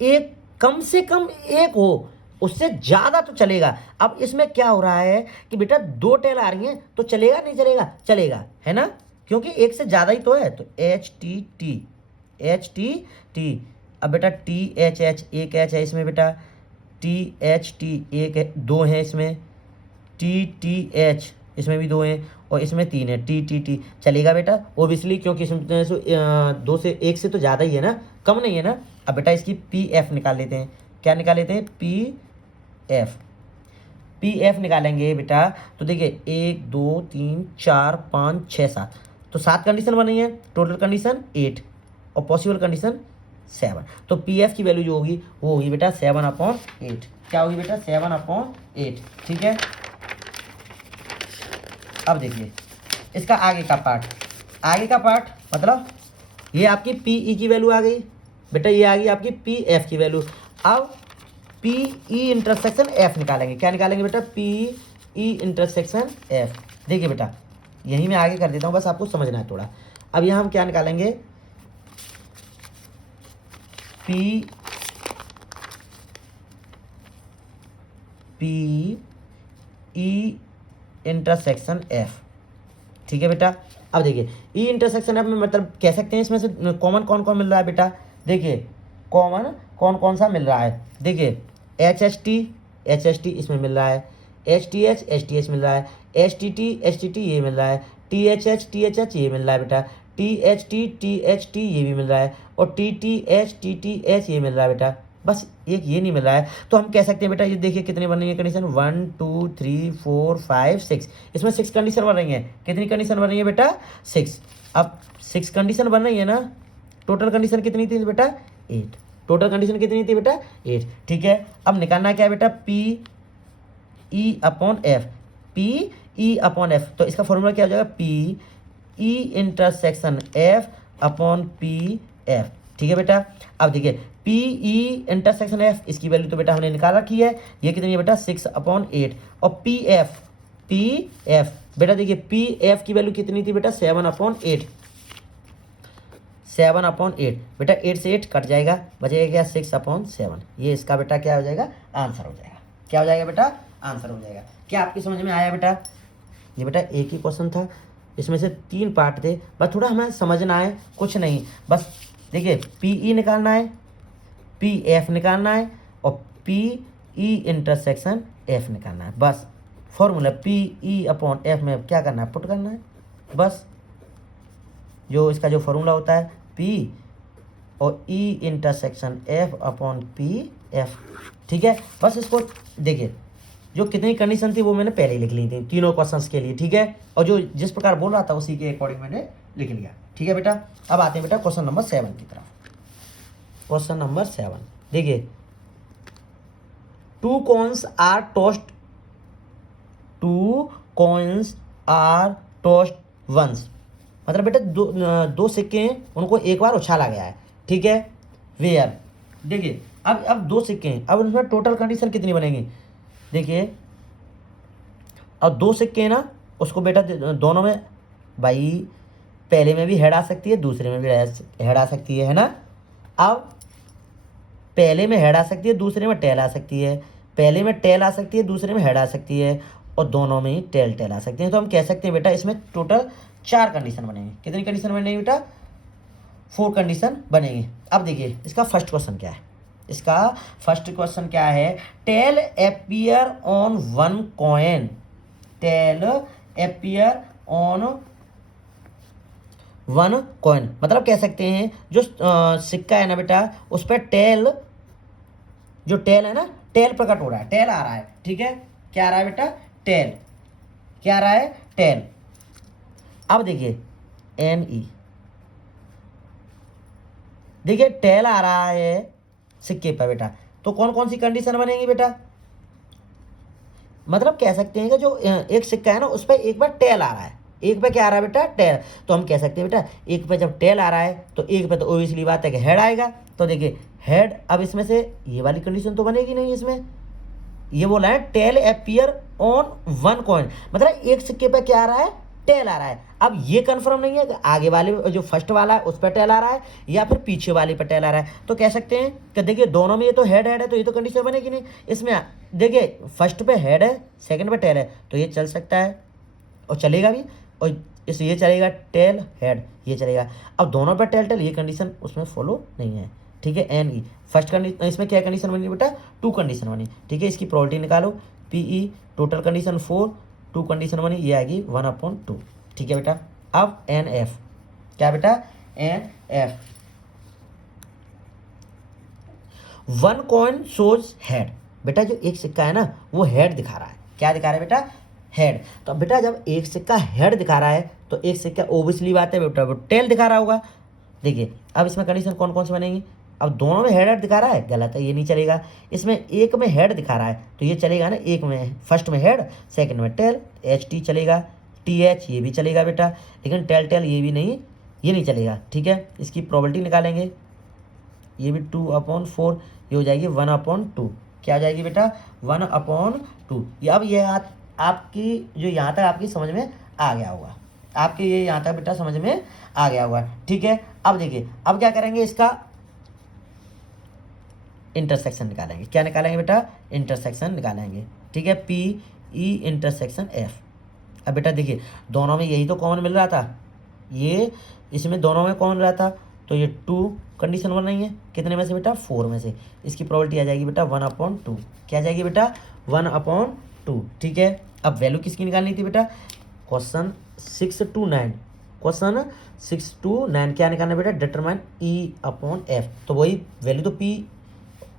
एक कम से कम 1 हो, उससे ज़्यादा तो चलेगा। अब इसमें क्या हो रहा है कि बेटा 2 टेल आ रही हैं, तो चलेगा नहीं चलेगा, चलेगा, है ना, क्योंकि 1 से ज़्यादा ही तो है। तो एच टी टी। अब बेटा टी एच एच, एक एच है इसमें बेटा, टी एच टी एक है, 2 है इसमें, टी टी एच इसमें भी 2 हैं और इसमें 3 है, टी टी टी चलेगा बेटा ओबियसली, क्योंकि इसमें 2 से 1 से तो ज़्यादा ही है ना, कम नहीं है ना। अब बेटा इसकी पी एफ निकाल लेते हैं। क्या निकाल लेते हैं? पी एफ निकालेंगे बेटा। तो देखिए 1 2 3 4 5 6 7, तो 7 कंडीशन बन रही है, टोटल कंडीशन 8 और पॉसिबल कंडीशन 7। तो पी एफ की वैल्यू जो होगी वो होगी बेटा 7/8। क्या होगी बेटा? 7/8। ठीक है। अब देखिए इसका आगे का पार्ट मतलब ये आपकी पी ई की वैल्यू आ गई बेटा, ये आ गई आपकी पी एफ की वैल्यू। अब पी ई इंटरसेक्शन एफ निकालेंगे। क्या निकालेंगे बेटा? P E intersection F. देखिए बेटा यहीं मैं आगे कर देता हूँ, बस आपको समझना है थोड़ा। अब यहाँ हम क्या निकालेंगे? P E intersection F. ठीक है बेटा। अब देखिए ई इंटरसेक्शन एफ में मतलब कह सकते हैं इसमें से कॉमन कौन कौन मिल रहा है बेटा? देखिए कॉमन कौन कौन सा मिल रहा है। देखिए एच एच टी इसमें मिल रहा है, एच टी एच मिल रहा है, एच टी टी ये मिल रहा है, टी एच एच ये मिल रहा है बेटा, टी एच टी ये भी मिल रहा है, और टी एच ये मिल रहा है बेटा। बस एक ये नहीं मिल रहा है। तो हम कह सकते हैं बेटा, ये देखिए कितनी बन रही है कंडीशन, 1 2 3 4 5 6, इसमें 6 कंडीशन बन रही है। कितनी कंडीशन बन रही है बेटा? 6। अब 6 कंडीशन बन रही है ना, टोटल कंडीशन कितनी थी बेटा? 8। टोटल कंडीशन कितनी थी बेटा? 8। ठीक है। अब निकालना क्या है बेटा? P E upon F. P E upon F, तो इसका फॉर्मूला क्या हो जाएगा? P E intersection F upon P F. ठीक है बेटा। अब देखिए पी ई इंटरसेक्शन एफ, इसकी वैल्यू तो बेटा हमने निकाल रखी है, ये कितनी है बेटा? 6/8। और पी एफ बेटा देखिए पी एफ की वैल्यू कितनी थी बेटा? 7/8। 7/8 बेटा, 8 से 8 कट जाएगा, बचेगा क्या? 6/7। ये इसका बेटा क्या हो जाएगा? आंसर हो जाएगा। क्या हो जाएगा बेटा? आंसर हो जाएगा। क्या आपकी समझ में आया बेटा? ये बेटा एक ही क्वेश्चन था, इसमें से 3 पार्ट थे, बस थोड़ा हमें समझना है, कुछ नहीं। बस देखिए पी ई निकालना है, पी एफ निकालना है, और पी ई इंटरसेक्शन एफ निकालना है। बस formula P E upon F में क्या करना है? पुट करना है बस। जो इसका जो फॉर्मूला होता है पी और E intersection F upon P F. ठीक है। बस इसको देखिए, जो कितनी कंडीशन थी वो मैंने पहले ही लिख ली थी तीनों क्वेश्चंस के लिए। ठीक है। और जो जिस प्रकार बोल रहा था उसी के अकॉर्डिंग मैंने लिख लिया। ठीक है बेटा। अब आते हैं बेटा क्वेश्चन नंबर 7 की तरफ। क्वेश्चन नंबर 7 देखिए, 2 coins are tossed, 2 coins are tossed once, मतलब बेटा दो सिक्के हैं, उनको एक बार उछाला गया है। ठीक है। वेयर, देखिए अब 2 सिक्के हैं, अब उसमें टोटल कंडीशन कितनी बनेगी? देखिए अब 2 सिक्के हैं ना, उसको बेटा दोनों में भाई पहले में भी हेड आ सकती है, दूसरे में भी हेड आ सकती है ना। अब पहले में हेड आ सकती है, दूसरे में टेल आ सकती है, पहले में टेल आ सकती है, दूसरे में हेड आ सकती है, और दोनों में ही टेल आ सकती है। तो हम कह सकते हैं बेटा इसमें टोटल 4 कंडीशन बनेंगे। कितनी कंडीशन बनेगी बेटा? 4 कंडीशन बनेगी। अब देखिए इसका फर्स्ट क्वेश्चन क्या है? इसका फर्स्ट क्वेश्चन क्या है? Tail appear on 1 coin, tail appear on 1 coin, मतलब कह सकते हैं जो सिक्का है ना बेटा, उस पर टेल, जो टेल है ना, टेल प्रकट हो रहा है, टेल आ रहा है। ठीक है। क्या आ रहा है बेटा? टेल। क्या आ रहा है? टेल। अब देखिए NE, देखिए टेल आ रहा है सिक्के पर बेटा, तो कौन कौन सी कंडीशन बनेगी बेटा? मतलब कह सकते हैं कि जो एक सिक्का है ना, उस पर एक बार टेल आ रहा है, एक पे क्या आ रहा है बेटा? टेल। तो हम कह सकते हैं बेटा एक पे जब टेल आ रहा है तो एक पे तो ओबियसली बात है कि हेड आएगा। तो देखिए हेड, अब इसमें से ये वाली कंडीशन तो बनेगी नहीं। इसमें ये बोला है टेल अपीयर ऑन 1 कॉइन, मतलब एक सिक्के पे क्या आ रहा है? टेल आ रहा है। अब ये कंफर्म नहीं है कि आगे वाले जो फर्स्ट वाला है उस पर टेल आ रहा है या फिर पीछे वाले पर टेल आ रहा है। तो कह सकते हैं कि देखिए दोनों में ये तो हेड है, तो ये तो कंडीशन बनेगी नहीं। इसमें देखिए फर्स्ट पे हेड है, सेकंड पे टेल है, तो ये चल सकता है और चलेगा भी, और इस ये चलेगा टेल हेड, ये चलेगा। अब दोनों पर टेल, ये कंडीशन उसमें फॉलो नहीं है। ठीक है। NE फर्स्ट कंडीशन, इसमें क्या कंडीशन बनी बेटा? 2 कंडीशन बनी। ठीक है। इसकी प्रोबेबिलिटी निकालो। PE total condition 4, two condition बनी, ये आएगी 1/2। ठीक है बेटा। अब एन एफ, क्या बेटा, N F, one coin shows head. बेटा जो एक सिक्का है ना वो हेड दिखा रहा है। क्या दिखा रहा है बेटा, हेड। तो बेटा जब एक सिक्का हेड दिखा रहा है तो एक सिक्का ओबियसली बात है बेटा वो टेल दिखा रहा होगा। देखिए अब इसमें कंडीशन कौन कौन सी बनेंगी। अब दोनों में हेड हेड दिखा रहा है, गलत है, ये नहीं चलेगा। इसमें एक में हेड दिखा रहा है तो ये चलेगा ना, एक में फर्स्ट में हेड सेकंड में टेल, एच टी चलेगा, टी एच ये भी चलेगा बेटा, लेकिन टेल टेल ये भी नहीं, ये नहीं चलेगा। ठीक है, इसकी प्रोबेबिलिटी निकालेंगे, ये भी 2/4, ये हो जाएगी 1/2। क्या हो जाएगी बेटा, 1/2। ये अब ये आपकी जो यहाँ तक आपकी समझ में आ गया होगा, आपके ये यहाँ तक बेटा समझ में आ गया होगा। ठीक है, अब देखिए अब क्या करेंगे, इसका इंटरसेक्शन निकालेंगे। क्या निकालेंगे बेटा, इंटरसेक्शन निकालेंगे। ठीक है, पी ई इंटरसेक्शन एफ। अब बेटा देखिए दोनों में यही तो कॉमन मिल रहा था, ये इसमें दोनों में कॉमन रहा था, तो ये 2 कंडीशन बन रही है, कितने में से बेटा, 4 में से। इसकी प्रोबेबिलिटी आ जाएगी बेटा 1/2। क्या आ जाएगी बेटा, 1/2। ठीक है, अब वैल्यू किसकी निकालनी थी बेटा, क्वेश्चन 6 to 9, क्वेश्चन 6 to 9 क्या निकालना है बेटा, डिटरमाइन E/F। तो वही वैल्यू तो P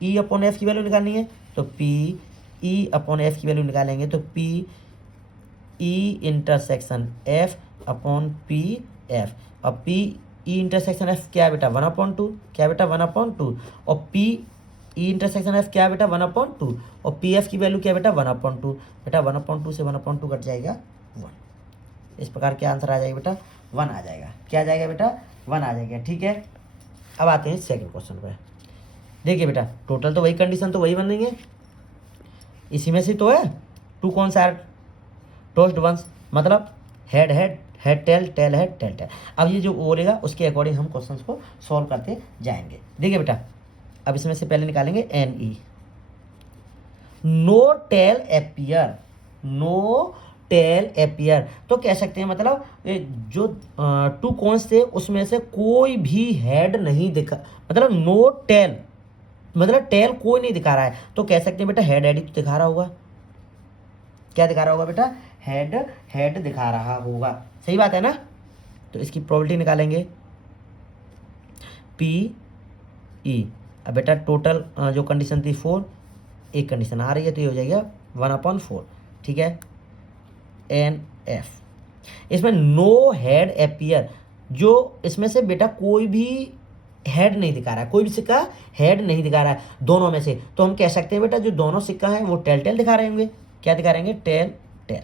E/F की वैल्यू निकालनी है, तो P E/F की वैल्यू निकालेंगे तो P E intersection F upon P F। अब P E इंटरसेक्शन F क्या है बेटा, 1/2। क्या बेटा, 1/2। और P E इंटरसेक्शन F क्या है बेटा, 1/2। और P F की वैल्यू क्या है बेटा, 1/2। बेटा 1/2 से 1/2 कट जाएगा 1। इस प्रकार क्या आंसर आ जाएगा बेटा, 1 आ जाएगा। क्या आ जाएगा बेटा, 1 आ जाएगा। ठीक है, अब आते हैं सेकंड क्वेश्चन पे। देखिए बेटा टोटल तो वही कंडीशन तो वही बन रही है, इसी में से तो है। 2 कौन सा टोस्ट वंस, मतलब head head head tail tail head tail tail. अब ये जो बोलेगा उसके अकॉर्डिंग हम क्वेश्चंस को सॉल्व करते जाएंगे। देखिए बेटा अब इसमें से पहले निकालेंगे N E, no tail appear, no tail appear. तो कह सकते हैं मतलब जो 2 कॉन्स थे उसमें से कोई भी हेड नहीं दिखा, मतलब नो टेल, मतलब टेल कोई नहीं दिखा रहा है, तो कह सकते हैं बेटा हेड हेड ही तो दिखा रहा होगा। क्या दिखा रहा होगा बेटा, हेड हेड दिखा रहा होगा, सही बात है ना। तो इसकी प्रोबेबिलिटी निकालेंगे पी ई। अब बेटा टोटल जो कंडीशन थी 4, एक कंडीशन आ रही है तो ये हो जाएगा 1/4। ठीक है, एन एफ। इसमें नो हेड एपियर, जो इसमें से बेटा कोई भी हेड नहीं दिखा रहा है, कोई भी सिक्का हेड नहीं दिखा रहा है दोनों में से, तो हम कह सकते हैं बेटा जो दोनों सिक्का हैं वो टेल टेल दिखा रहे होंगे। क्या दिखा रहेंगे, टेल टेल।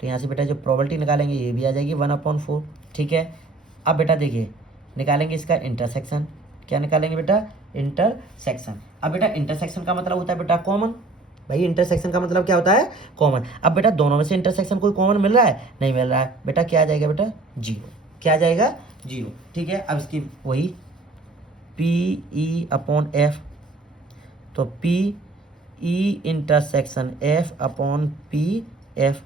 तो यहाँ से बेटा जो प्रोबेबिलिटी निकालेंगे ये भी आ जाएगी 1/4। ठीक है, अब बेटा देखिए निकालेंगे इसका इंटरसेक्शन। क्या निकालेंगे बेटा, इंटरसेक्शन। अब बेटा इंटरसेक्शन का मतलब होता है बेटा कॉमन, भाई इंटरसेक्शन का मतलब क्या होता है, कॉमन। अब बेटा दोनों में से इंटरसेक्शन कोई कॉमन मिल रहा है, नहीं मिल रहा है, बेटा क्या आ जाएगा बेटा, 0। क्या आ जाएगा, 0। ठीक है, अब इसकी वही पी E/F, तो P E intersection F upon P F,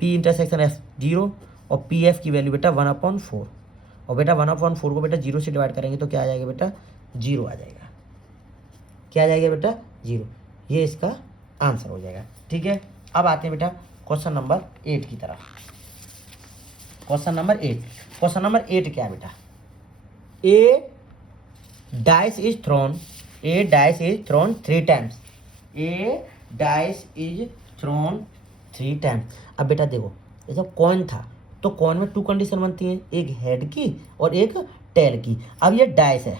P intersection F 0 और पी एफ की वैल्यू बेटा 1/4। और बेटा 1/4 को बेटा 0 से डिवाइड करेंगे तो क्या आ जाएगा बेटा, 0 आ जाएगा। क्या आ जाएगा बेटा, 0। ये इसका आंसर हो जाएगा। ठीक है, अब आते हैं बेटा क्वेश्चन नंबर 8 की तरफ। क्वेश्चन नंबर 8, क्वेश्चन नंबर 8 क्या है बेटा, a dice is thrown, a dice is thrown 3 times, a dice is thrown 3 times. अब बेटा देखो ये जब कॉइन था तो कॉइन में 2 कंडीशन बनती हैं, एक हेड की और एक टेल की। अब ये डाइस है,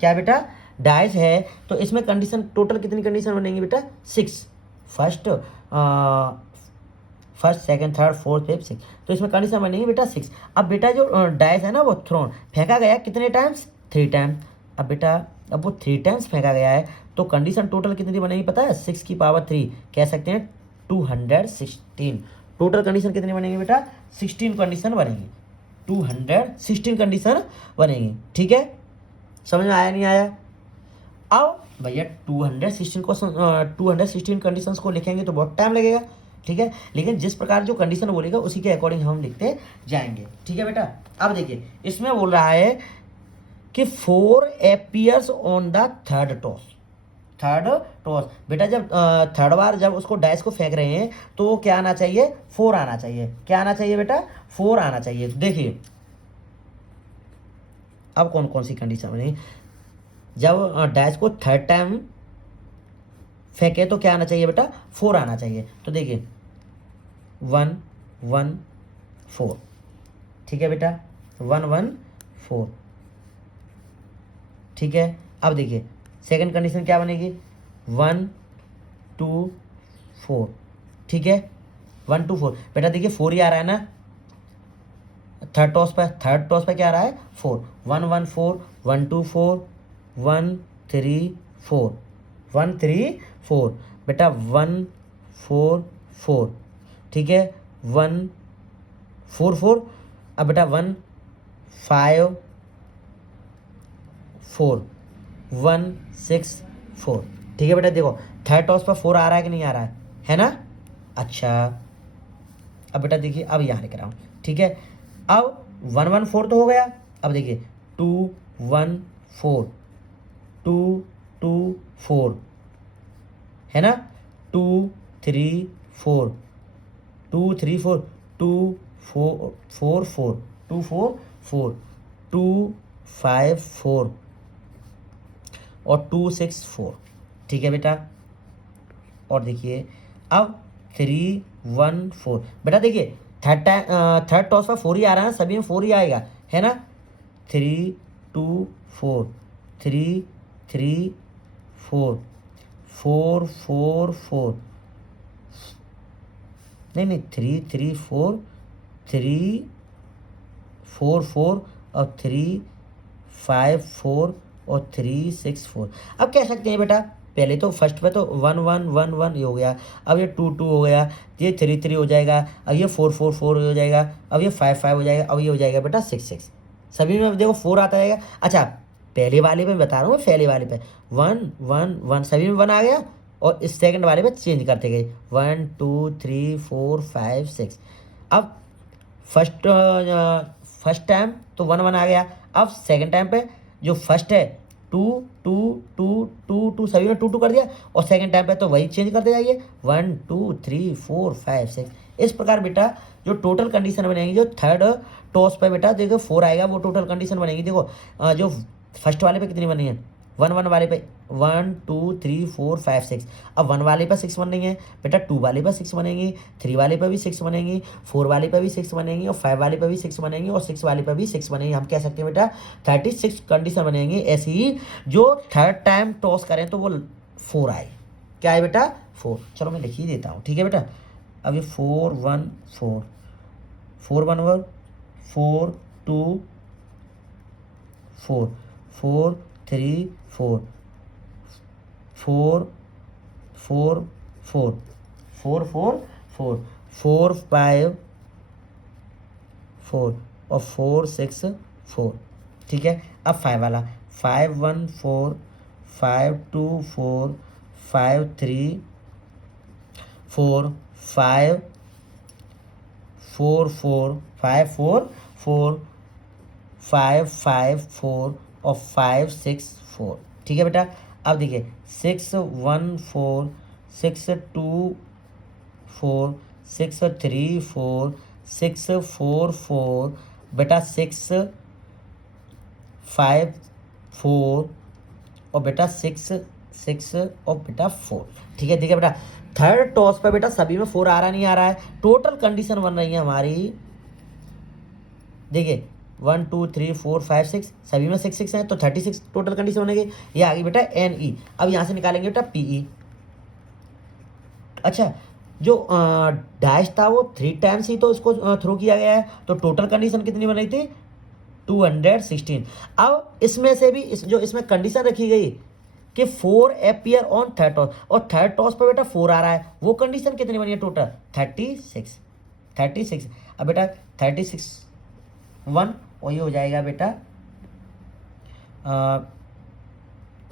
क्या बेटा, डाइस है, तो इसमें कंडीशन टोटल कितनी कंडीशन बनेंगी बेटा, 6। First second third fourth fifth 6, तो इसमें कंडीशन बनेगी बेटा 6। अब बेटा जो डाइस है ना वो थ्रोन फेंका गया कितने टाइम्स, 3 टाइम्स। अब बेटा अब वो 3 टाइम्स फेंका गया है तो कंडीशन टोटल कितनी बनेगी पता है, 6 की पावर 3, कह सकते हैं 216। टोटल कंडीशन कितनी बनेगी बेटा, 16 कंडीशन बनेगी, 216 कंडीशन बनेगी। ठीक है, समझ में आया नहीं आया। अब भैया 216 कंडीशंस को लिखेंगे तो बहुत टाइम लगेगा। ठीक है, लेकिन जिस प्रकार जो कंडीशन बोलेगा उसी के अकॉर्डिंग हम लिखते जाएंगे। ठीक है बेटा, अब देखिए इसमें बोल रहा है कि 4 appears on the third toss, third toss. बेटा जब थर्ड बार जब उसको डैश को फेंक रहे हैं तो क्या आना चाहिए, 4 आना चाहिए। क्या आना चाहिए बेटा, 4 आना चाहिए। देखिए अब कौन कौन सी कंडीशन बनेगी, जब डैश को थर्ड टाइम फेंके तो क्या आना चाहिए बेटा, 4 आना चाहिए। तो देखिए 1 1 4, ठीक है बेटा, 1 1 4, ठीक है। अब देखिए सेकंड कंडीशन क्या बनेगी, 1 2 4, ठीक है, 1 2 4। बेटा देखिए 4 ही आ रहा है ना थर्ड टॉस पे क्या आ रहा है, 4, 1 1 4 1 2 4 1 3 4 1 3 4, बेटा 1 4 4, ठीक है, 1 4 4। अब बेटा 1 5 4 1 6 4, ठीक है बेटा। देखो थर्ड टॉस पर 4 आ रहा है कि नहीं आ रहा है ना। अच्छा अब बेटा देखिए अब यहाँ लिख रहा हूँ, ठीक है। अब 1 1 4 तो हो गया। अब देखिए 2 1 4 2 2 4, है ना, 2 3 4 2 3 4 2 4 4 4 2 4 4 2 5 4 और 2 6 4, ठीक है बेटा। और देखिए अब 3 1 4, बेटा देखिए थर्ड टॉस पर 4 ही आ रहा है ना, सभी में 4 ही आएगा, है ना। 3 2 4 3 3 4 4 4 4, नहीं 3 3 4 3 4 4 और 3 5 4 और 3 6 4। अब कह सकते हैं बेटा पहले तो फर्स्ट पे तो 1 1 1 1 ये हो गया, अब ये 2 2 हो गया, ये 3 3 हो जाएगा, अब ये 4 4 4 हो जाएगा, अब ये 5 5 हो जाएगा, अब ये हो जाएगा बेटा 6 6। सभी में देखो 4 आता जाएगा। अच्छा पहले वाले पे बता रहा हूँ, पहले वाले पे 1 1 1 सभी में 1 आ गया, और इस सेकंड वाले पे चेंज करते गए 1 2 3 4 5 6। अब फर्स्ट टाइम तो 1 1 आ गया, अब सेकंड टाइम पे जो फर्स्ट है 2 2 2 2 2 सभी में 2 2 कर दिया, और सेकंड टाइम पे तो वही चेंज करते जाइए 1 2 3 4 5 6। इस प्रकार बेटा जो टोटल कंडीशन बनेगी, जो थर्ड टॉस पे बेटा देखो 4 आएगा, वो टोटल कंडीशन बनेगी। देखो जो फर्स्ट वाले पे कितनी बनी है, 1 1 वाले पे 1 2 3 4 5 6। अब 1 वाले पे 6 बन रही है बेटा, 2 वाले पे 6 बनेगी, 3 वाले पे भी 6 बनेगी, 4 वाले पे भी 6 बनेगी, और 5 वाले पे भी 6 बनेगी, और 6 वाले पे भी 6 बनेगी। हम कह सकते हैं बेटा 36 कंडीशन बनेंगी ऐसी ही, जो थर्ड टाइम टॉस करें तो वो 4 आए। क्या है बेटा, 4। चलो मैं लिख ही देता हूँ, ठीक है बेटा। अब ये 4 1 4 4 1 1 4 2 4 4 3 4 4 4 4 4 4 4 4 5 4 और 4 6 4, ठीक है। अब 5 वाला 5 1 4 5 2 4 5 3 4 5 4 4 5 4 4 5 5 4 और 5 6 4, ठीक है बेटा। अब देखिए 6 1 4 6 2 4 6 3 4 6 4 4, बेटा 6 5 4 और बेटा 6 6 और बेटा 4, ठीक है। देखिए बेटा थर्ड टॉस पे बेटा सभी में 4 आ रहा नहीं आ रहा है, टोटल कंडीशन बन रही है हमारी। देखिए 1 2 3 4 5 6 सभी में 6 6 हैं, तो 36 टोटल कंडीशन बनेगी। ये आ गई बेटा NE। अब यहाँ से निकालेंगे बेटा PE। अच्छा जो डैश था वो 3 टाइम्स ही तो इसको थ्रो किया गया है, तो टोटल कंडीशन कितनी बनी थी, 216। अब इसमें से भी जो इसमें कंडीशन रखी गई कि 4 अपीयर ऑन थर्ड टॉस, और थर्ड टॉस पर बेटा 4 आ रहा है, वो कंडीशन कितनी बनी है टोटल, 36। अब बेटा 36 1 और ये हो जाएगा बेटा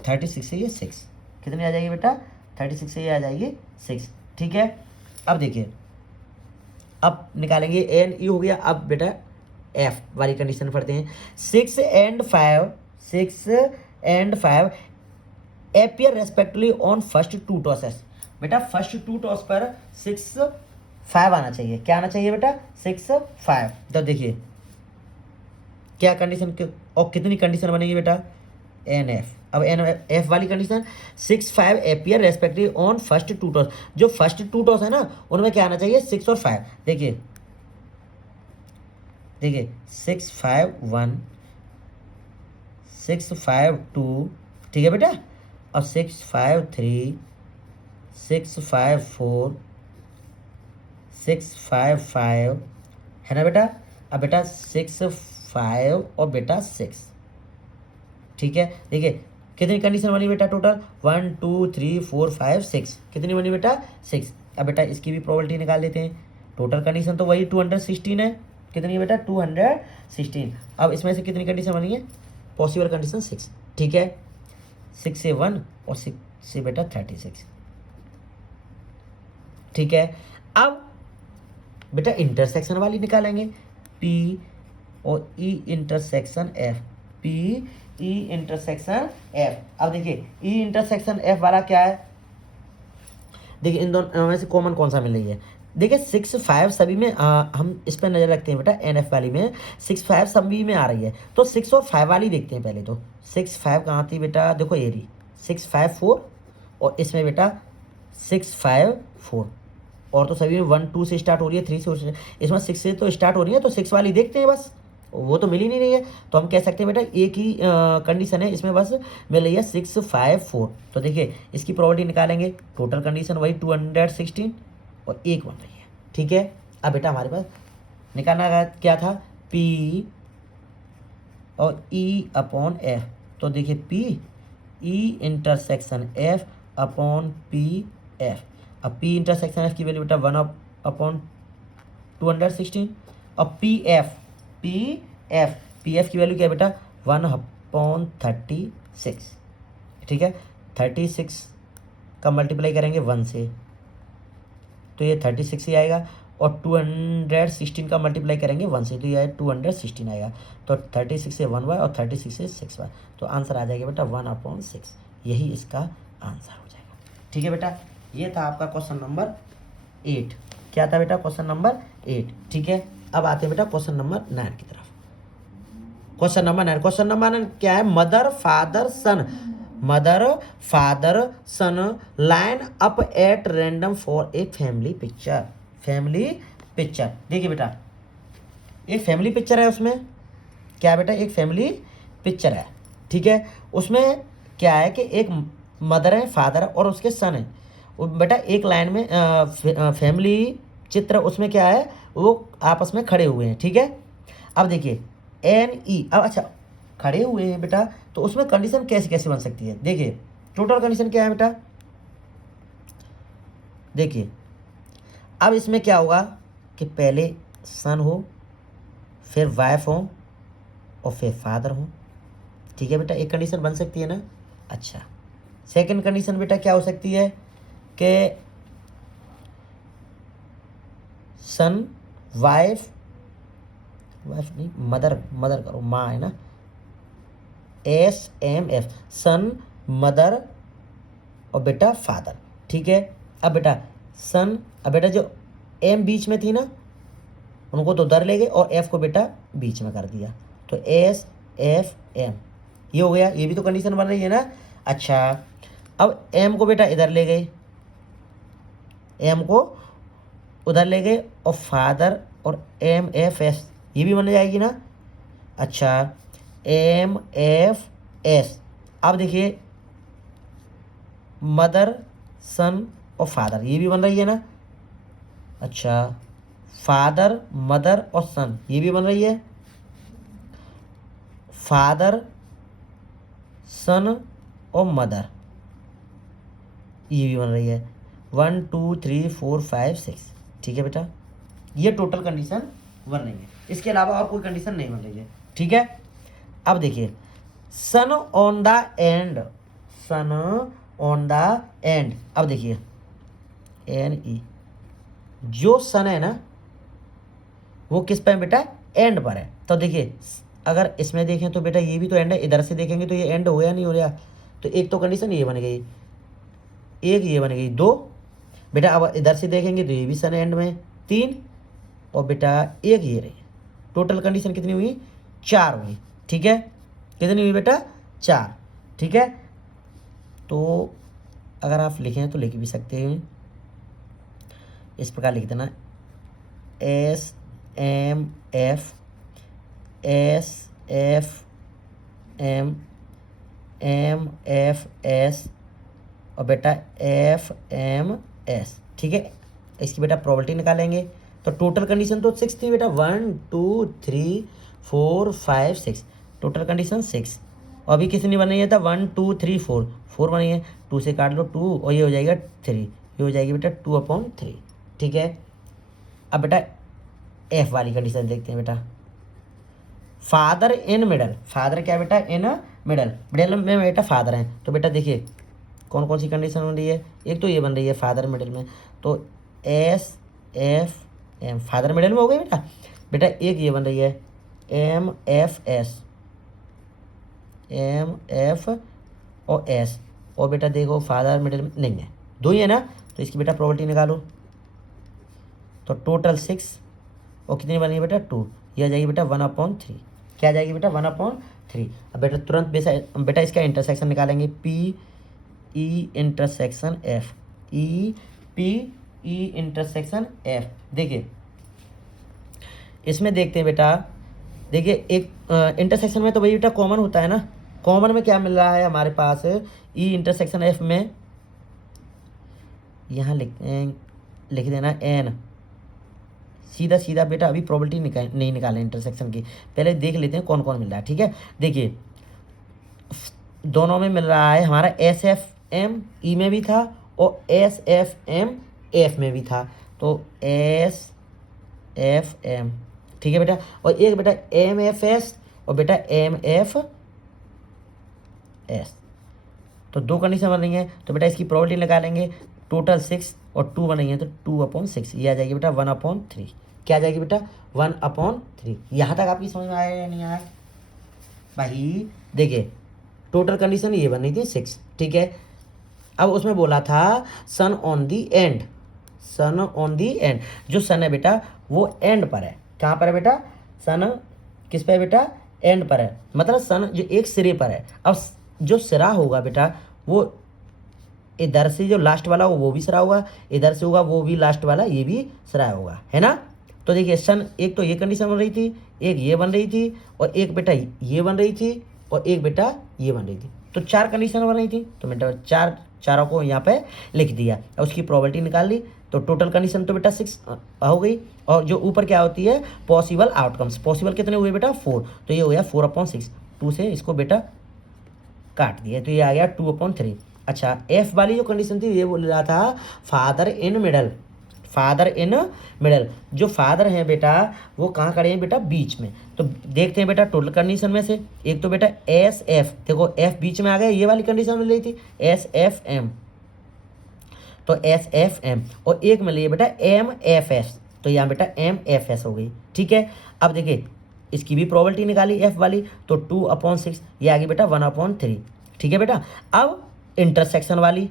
36 से ये 6, कितनी आ जाएगी बेटा, 36 से ये आ जाएगी 6, ठीक है। अब देखिए अब निकालेंगे NE हो गया। अब बेटा F वाली कंडीशन पढ़ते हैं, 6 and 5 appear respectively on first two tosses। बेटा फर्स्ट टू टॉस पर 6-5 आना चाहिए। क्या आना चाहिए बेटा? 6-5। तो देखिए क्या कंडीशन और कितनी कंडीशन बनेगी बेटा? N F. अब एन एफ वाली condition 6-5 appear respective on first two toss. जो फर्स्ट टू टॉस है ना उनमें क्या आना चाहिए? 6 और 5। देखिए 6-5-1, 6-5-2, ठीक है बेटा, और 6-5-3, 6-5-4, 6-5-5 है ना बेटा। अब बेटा 6-5 और बेटा 6, ठीक है। देखिए कितनी कंडीशन बनी बेटा? टोटल 1 2 3 4 5 6। कितनी बनी बेटा? 6। अब बेटा इसकी भी प्रोबेबिलिटी निकाल लेते हैं। टोटल कंडीशन तो वही 216 है। कितनी है बेटा? 216। अब इसमें से कितनी कंडीशन बनी है? पॉसिबल कंडीशन 6, ठीक है। 6 से 1 और 6 से बेटा 36, ठीक है। अब बेटा इंटरसेक्शन वाली निकालेंगे, P और E intersection F, P E intersection F। अब देखिए E इंटरसेक्शन F वाला क्या है? देखिए इन दोनों में से कॉमन कौन सा मिल रही है? देखिए 6-5 सभी में हम इस पर नज़र रखते हैं बेटा। NF वाली में 6-5 सभी में आ रही है, तो 6 और 5 वाली देखते हैं पहले। तो 6-5 कहाँ थी बेटा? देखो ये रही 6-5-4, और इसमें बेटा 6-5-4, और तो सभी में 1 2 से स्टार्ट हो रही है, 3 से, इसमें 6 से तो स्टार्ट हो रही है, तो 6 वाली देखते हैं बस। वो तो मिल ही नहीं रही है, तो हम कह सकते हैं बेटा एक ही कंडीशन है इसमें बस मिल रही है 6-5-4। तो देखिए इसकी प्रोबेबिलिटी निकालेंगे। टोटल कंडीशन वही 216 और एक बन रही है, ठीक है। अब बेटा हमारे पास निकालना क्या था? P और E अपॉन F। तो देखिए P E intersection F upon P F। अब P इंटरसेक्शन F की वैल्यू बेटा 1 अपॉन 216, और P F की वैल्यू क्या है बेटा? 1 अपॉन 36, ठीक है। 36 का मल्टीप्लाई करेंगे 1 से तो ये 36 ही आएगा, और 216 का मल्टीप्लाई करेंगे 1 से तो ये 216 आएगा। तो 36 से 1y और 36 से 6y, तो आंसर आ जाएगा बेटा 1/6। यही इसका आंसर हो जाएगा, ठीक है बेटा। ये था आपका क्वेश्चन नंबर 8। क्या था बेटा? क्वेश्चन नंबर 8, ठीक है। अब आते हैं बेटा क्वेश्चन नंबर 9 की तरफ। क्वेश्चन नंबर 9 क्या है? Mother father son line up at random for a family picture. देखिए बेटा एक फैमिली पिक्चर है, उसमें क्या है बेटा? एक फैमिली पिक्चर है, ठीक है। उसमें क्या है कि एक मदर है, फादर है और उसके सन है। वो बेटा एक लाइन में फैमिली चित्र, उसमें क्या है? वो आपस में खड़े हुए हैं, ठीक है। अब देखिए NE, अब अच्छा खड़े हुए हैं बेटा, तो उसमें कंडीशन कैसे कैसे बन सकती है? देखिए टोटल कंडीशन क्या है बेटा? देखिए अब इसमें क्या होगा कि पहले सन हो, फिर वाइफ हो, और फिर फादर हो, ठीक है बेटा। एक कंडीशन बन सकती है ना। अच्छा सेकंड कंडीशन बेटा क्या हो सकती है कि सन वाइफ नहीं, मदर करो, माँ है ना, SMF, सन मदर और बेटा फादर, ठीक है। अब बेटा सन, अब बेटा जो M बीच में थी ना उनको तो उधर ले गए और F को बेटा बीच में कर दिया, तो SFM ये हो गया। ये भी तो कंडीशन बन रही है ना। अच्छा अब M को बेटा इधर ले गए, M को उधर ले गए, और फादर और MFS ये भी बन जाएगी ना। अच्छा MFS, अब देखिए मदर सन और फादर ये भी बन रही है ना। अच्छा फादर मदर और सन ये भी बन रही है। फादर सन और मदर ये भी बन रही है। 1 2 3 4 5 6, ठीक है बेटा। ये टोटल कंडीशन बन रही है, इसके अलावा और कोई कंडीशन नहीं बन रही है, ठीक है। अब देखिए सन ऑन द एंड, अब देखिए NE, जो सन है ना वो किस पे है बेटा? एंड पर है। तो देखिए अगर इसमें देखें तो बेटा ये भी तो एंड है, इधर से देखेंगे तो ये एंड हो गया नहीं हो रहा? तो एक तो कंडीशन ये बन गई, एक ये बन गई 2 बेटा। अब इधर से देखेंगे तो ये भी सन एंड में 3 और बेटा एक ये रही। टोटल कंडीशन कितनी हुई? 4 हुई। ठीक है, कितनी हुई बेटा? 4। ठीक है, तो अगर आप लिखें तो लिख भी सकते हैं, इस प्रकार लिख देना S M F M F S और बेटा एफ एम एस। ठीक है, इसकी बेटा प्रॉपर्टी निकालेंगे। तो टोटल कंडीशन तो 6 थी बेटा, 1 2 3 4 5 6, टोटल कंडीशन 6। और अभी कितनी बनी है था? 1 2 3 4 बनी है, 2 से काट लो 2 और ये हो जाएगा 3, ये हो जाएगी बेटा 2/3। ठीक है, अब बेटा एफ वाली कंडीशन देखते हैं बेटा। फादर इन मिडल, फादर क्या बेटा? इन मिडल, मिडल में बेटा फादर हैं। तो बेटा देखिए कौन कौन सी कंडीशन बन रही है, एक तो ये बन रही है फादर मिडल में, तो S F M father middle में हो गई बेटा। बेटा एक ये बन रही है M F S, M F और एस, और बेटा देखो फादर मिडल में नहीं है, 2 ही है ना, तो इसकी बेटा प्रॉपर्टी निकालो। तो टोटल 6 और कितनी बनी बेटा? 2, ये आ जाएगी बेटा 1/3। क्या आ जाएगी बेटा? 1/3। अब बेटा तुरंत बेटा इसका इंटरसेक्शन निकालेंगे, P E intersection F, E P E intersection F. देखिए इसमें देखते हैं बेटा, देखिए एक इंटरसेक्शन में तो वही बेटा कॉमन होता है ना, कॉमन में क्या मिल रहा है हमारे पास? ई इंटरसेक्शन एफ में यहाँ लिख देना एन, सीधा सीधा बेटा। अभी प्रॉपर्टी नहीं निकालें इंटरसेक्शन की, पहले देख लेते हैं कौन कौन मिल रहा है। ठीक है, देखिए दोनों में मिल रहा है हमारा एस एफ एम ई में भी था और एस एफ एम एफ में भी था, तो एस एफ एम। ठीक है बेटा, और एक बेटा एम एफ एस और बेटा एम एफ एस, तो 2 कंडीशन बन रही हैं। तो बेटा इसकी प्रॉपर्टी निकालेंगे, टोटल 6 और 2 बन रही है, तो 2/6, ये आ जाएगी बेटा 1/3। क्या आ जाएगी बेटा? 1/3। यहाँ तक आपकी समझ में आया या नहीं आया भाई? देखिए टोटल कंडीशन ये बन रही थी 6। ठीक है, अब उसमें बोला था sun on the end, sun on the end. जो सन है बेटा वो एंड पर है। कहाँ पर है बेटा? सन किस पे है बेटा? एंड पर है, मतलब सन जो एक सिरे पर है। अब जो सिरा होगा बेटा वो इधर से जो लास्ट वाला होगा वो भी सिरा होगा, इधर से होगा वो भी लास्ट वाला, ये भी सिरा होगा, है ना। तो देखिए सन, एक तो ये कंडीशन बन रही थी, एक ये बन रही थी और एक बेटा ये बन रही थी और एक बेटा ये बन रही थी, तो 4 कंडीशन बन रही थी। तो बेटा चारों को यहाँ पे लिख दिया और उसकी प्रॉपर्टी निकाल ली। तो टोटल कंडीशन तो बेटा 6 हो गई, और जो ऊपर क्या होती है? Possible outcomes. पॉसिबल कितने हुए बेटा? 4, तो ये हो गया 4/6। 2 से इसको बेटा काट दिया, तो ये आ गया 2/3। अच्छा, एफ वाली जो कंडीशन थी ये बोल रहा था father in middle, father in middle. जो फादर हैं बेटा वो कहाँ खड़े हैं बेटा? बीच में। तो देखते हैं बेटा टोटल कंडीशन में से, एक तो बेटा एस एफ, देखो एफ बीच में आ गया, ये वाली कंडीशन मिल रही थी एस एफ एम, तो एस एफ एम, और एक मिल रही है बेटा एम एफ एस, तो यहाँ बेटा एम एफ एस हो गई। ठीक है, अब देखिए इसकी भी प्रॉपर्टी निकाली एफ वाली, तो 2/6, ये आ गई बेटा 1/3। ठीक है बेटा, अब इंटरसेक्शन वाली,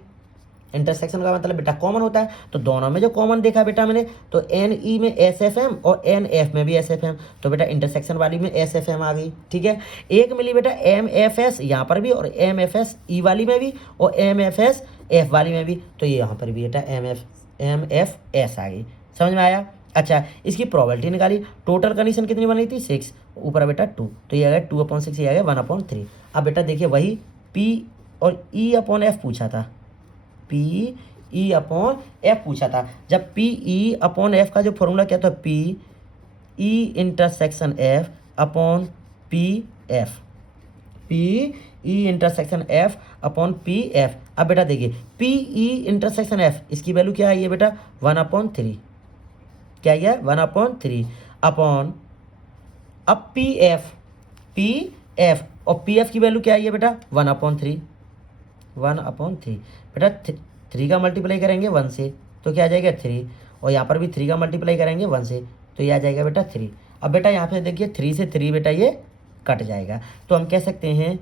इंटरसेक्शन का मतलब बेटा कॉमन होता है, तो दोनों में जो कॉमन देखा बेटा मैंने, तो एन ई में एस एफ एम और एन एफ में भी एस एफ एम, तो बेटा इंटरसेक्शन वाली में एस एफ एम आ गई। ठीक है, एक मिली बेटा एम एफ एस यहाँ पर भी और एम एफ एस ई वाली में भी और एम एफ एस एफ वाली में भी, तो ये यहाँ पर भी बेटा एम एफ एस आ गई। समझ में आया? अच्छा, इसकी प्रॉपर्टी निकाली, टोटल कंडीशन कितनी बनी थी? 6, ऊपर बेटा 2, तो ये आ गया 2/6, ये आ गया 1/3। अब बेटा देखिए वही पी और E/F पूछा था, PE/F पूछा था। जब PE/F का जो फॉर्मूला क्या था? PE intersection F upon PF, PE intersection F upon PF। अब बेटा देखिए PE इंटरसेक्शन F, इसकी वैल्यू क्या है? ये बेटा 1/3, क्या है? 1/3 अपॉन, अब PF और PF की वैल्यू क्या है? ये बेटा 1/3 बेटा 3 का मल्टीप्लाई करेंगे 1 से, तो क्या आ जाएगा 3, और यहाँ पर भी 3 का मल्टीप्लाई करेंगे 1 से, तो ये आ जाएगा बेटा 3। अब बेटा यहाँ पे देखिए 3 से 3 बेटा ये कट जाएगा, तो हम कह सकते हैं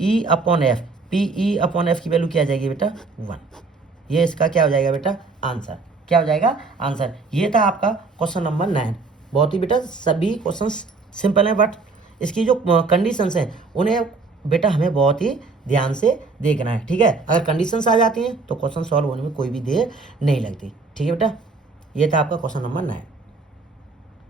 ई upon F, P E upon F की वैल्यू क्या आ जाएगी बेटा 1। ये इसका क्या हो जाएगा बेटा आंसर, क्या हो जाएगा आंसर। ये था आपका क्वेश्चन नंबर 9। बहुत ही बेटा सभी क्वेश्चन सिंपल हैं, बट इसकी जो कंडीशंस हैं उन्हें बेटा हमें बहुत ही ध्यान से देखना है, ठीक है। अगर कंडीशंस आ जाती हैं तो क्वेश्चन सॉल्व होने में कोई भी देर नहीं लगती, ठीक है बेटा। ये था आपका क्वेश्चन नंबर 9।